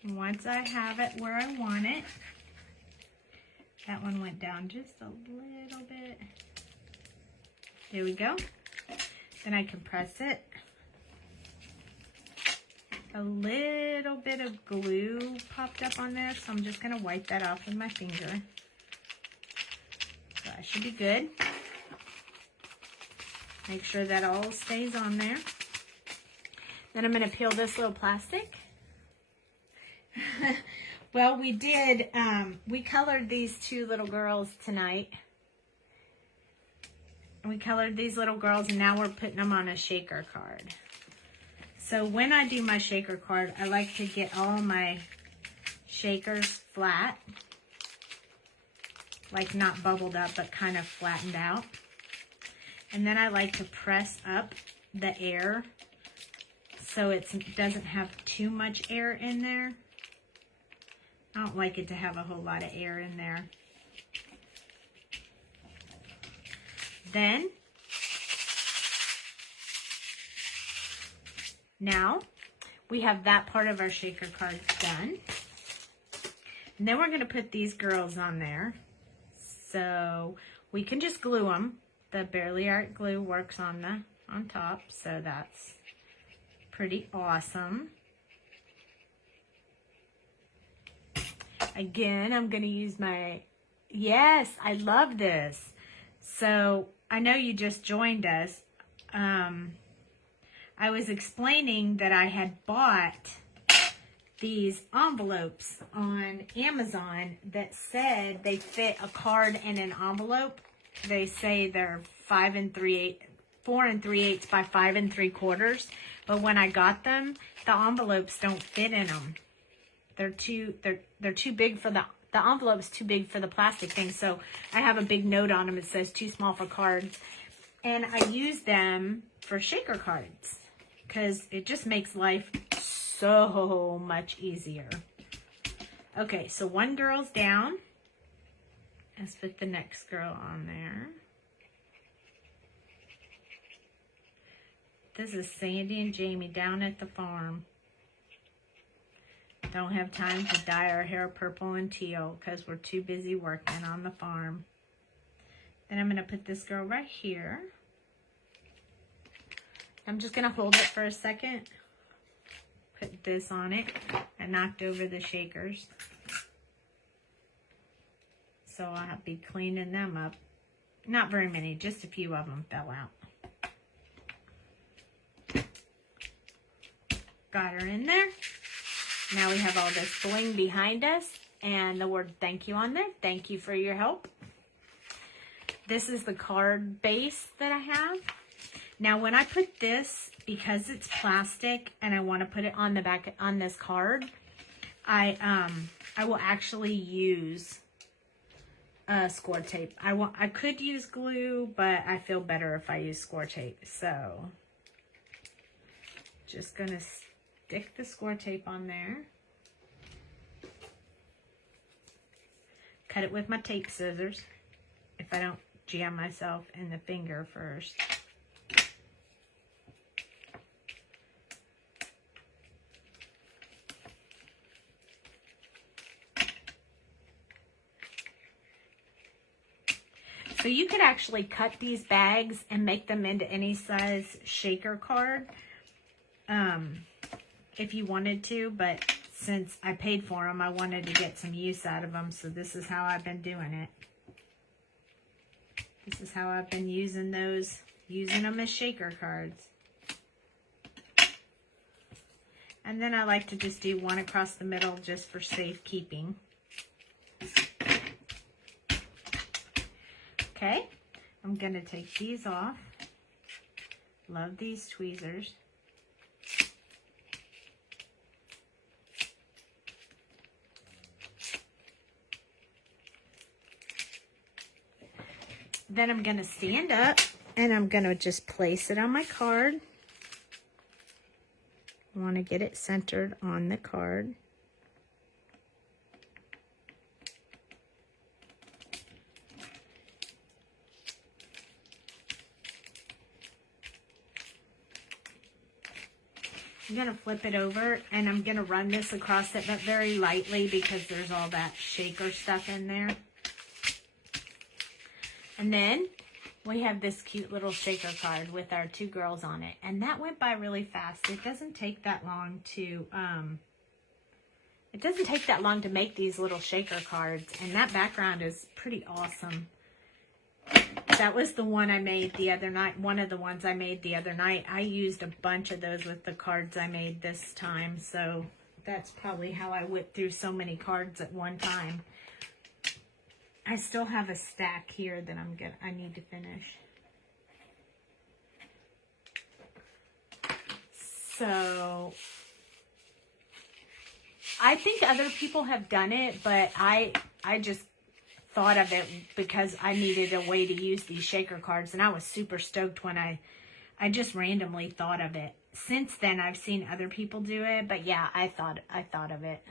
And once I have it where I want it, that one went down just a little bit. There we go. Then I can press it. A little bit of glue popped up on there, so I'm just going to wipe that off with my finger. So that should be good. Make sure that all stays on there. Then I'm going to peel this little plastic. Well, we did, we colored these two little girls tonight. We colored these little girls, and now we're putting them on a shaker card. So when I do my shaker card, I like to get all my shakers flat. Like not bubbled up, but kind of flattened out. And then I like to press up the air so it doesn't have too much air in there. I don't like it to have a whole lot of air in there. Then, now we have that part of our shaker card done. And then we're going to put these girls on there. So we can just glue them. The Barely Art glue works on top, so that's pretty awesome. Again, I'm going to use my, yes, I love this. So I know you just joined us. I I was explaining that I had bought these envelopes on Amazon that said they fit a card in an envelope. They say they're 4 3/8 by 5 3/4. But when I got them, the envelopes don't fit in them. They're too big for the envelope's too big for the plastic thing. So I have a big note on them. It says too small for cards. And I use them for shaker cards because it just makes life so much easier. Okay, so one girl's down. Let's put the next girl on there. This is Sandy and Jamie down at the farm. Don't have time to dye our hair purple and teal because we're too busy working on the farm. Then I'm going to put this girl right here. I'm just going to hold it for a second. Put this on it. I knocked over the shakers. So I'll be cleaning them up. Not very many, just a few of them fell out. Got her in there. Now we have all this bling behind us and the word thank you on there. Thank you for your help. This is the card base that I have. Now when I put this, because it's plastic and I want to put it on the back on this card, I will actually use score tape. I could use glue, but I feel better if I use score tape. So just gonna stick the score tape on there. Cut it with my tape scissors if I don't jam myself in the finger first. So you could actually cut these bags and make them into any size shaker card. If you wanted to, but since I paid for them, I wanted to get some use out of them, so this is how I've been doing it. This is how I've been using those, using them as shaker cards. And then I like to just do one across the middle just for safekeeping. Okay, I'm going to take these off. Love these tweezers. Then I'm going to stand up and I'm going to just place it on my card. I want to get it centered on the card. I'm going to flip it over and I'm going to run this across it, but very lightly because there's all that shaker stuff in there. And then we have this cute little shaker card with our two girls on it. And that went by really fast. It doesn't take that long to, make these little shaker cards. And that background is pretty awesome. That was the one I made the other night. One of the ones I made the other night. I used a bunch of those with the cards I made this time. So that's probably how I whipped through so many cards at one time. I still have a stack here that I need to finish. So I think other people have done it, but I just thought of it because I needed a way to use these shaker cards, and I was super stoked when I just randomly thought of it. Since then, I've seen other people do it, but yeah, I thought of it.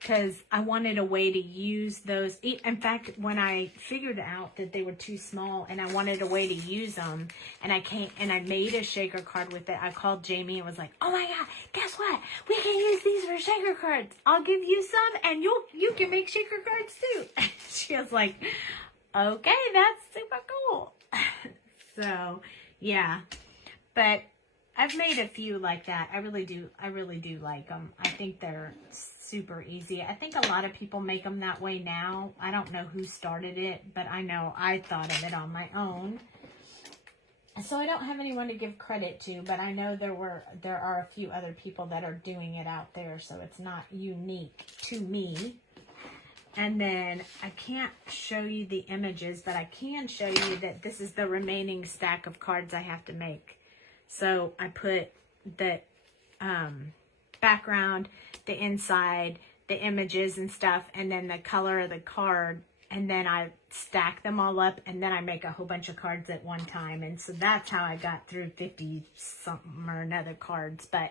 Because I wanted a way to use those. In fact, when I figured out that they were too small and I wanted a way to use them, and I made a shaker card with it, I called Jamie and was like, "Oh my God, guess what? We can use these for shaker cards. I'll give you some, and you can make shaker cards too." She was like, "Okay, that's super cool." So yeah, but I've made a few like that. I really do like them. I think they're super easy. I think a lot of people make them that way now. I don't know who started it, but I know I thought of it on my own. So I don't have anyone to give credit to, but I know there are a few other people that are doing it out there, so it's not unique to me. And then I can't show you the images, but I can show you that this is the remaining stack of cards I have to make. So I put the background, the inside, the images and stuff, and then the color of the card, and then I stack them all up, and then I make a whole bunch of cards at one time. And so that's how I got through 50 something or another cards. But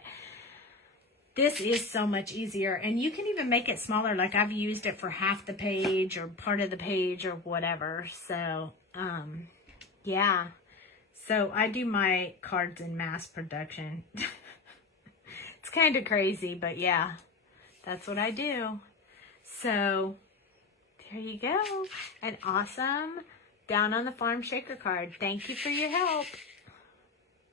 this is so much easier, and you can even make it smaller. Like I've used it for half the page or part of the page or whatever. So yeah, so I do my cards in mass production. It's kind of crazy, but yeah, that's what I do. So there you go. An awesome Down on the Farm shaker card. Thank you for your help.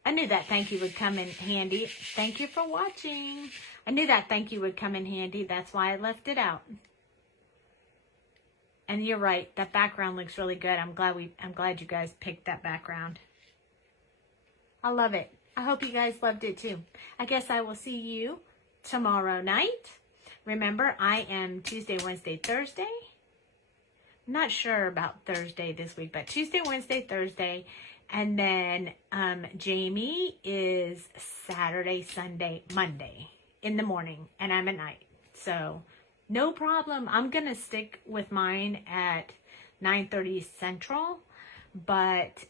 I knew that thank you would come in handy. Thank you for watching. I knew that thank you would come in handy. That's why I left it out. And you're right. That background looks really good. I'm glad you guys picked that background. I love it. I hope you guys loved it too. I guess I will see you tomorrow night. Remember, I am Tuesday, Wednesday, Thursday. Not sure about Thursday this week, but Tuesday, Wednesday, Thursday. And then Jamie is Saturday, Sunday, Monday in the morning, and I'm at night. So no problem. I'm going to stick with mine at 9:30 Central, but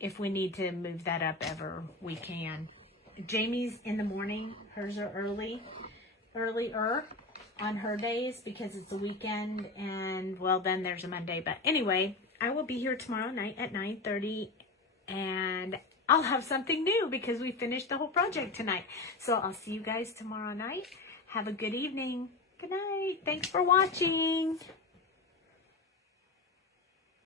if we need to move that up ever, we can. Jamie's in the morning. Hers are earlier on her days because it's a weekend, and well, then there's a Monday. But anyway, I will be here tomorrow night at 9:30, and I'll have something new because we finished the whole project tonight. So I'll see you guys tomorrow night. Have a good evening. Good night. Thanks for watching.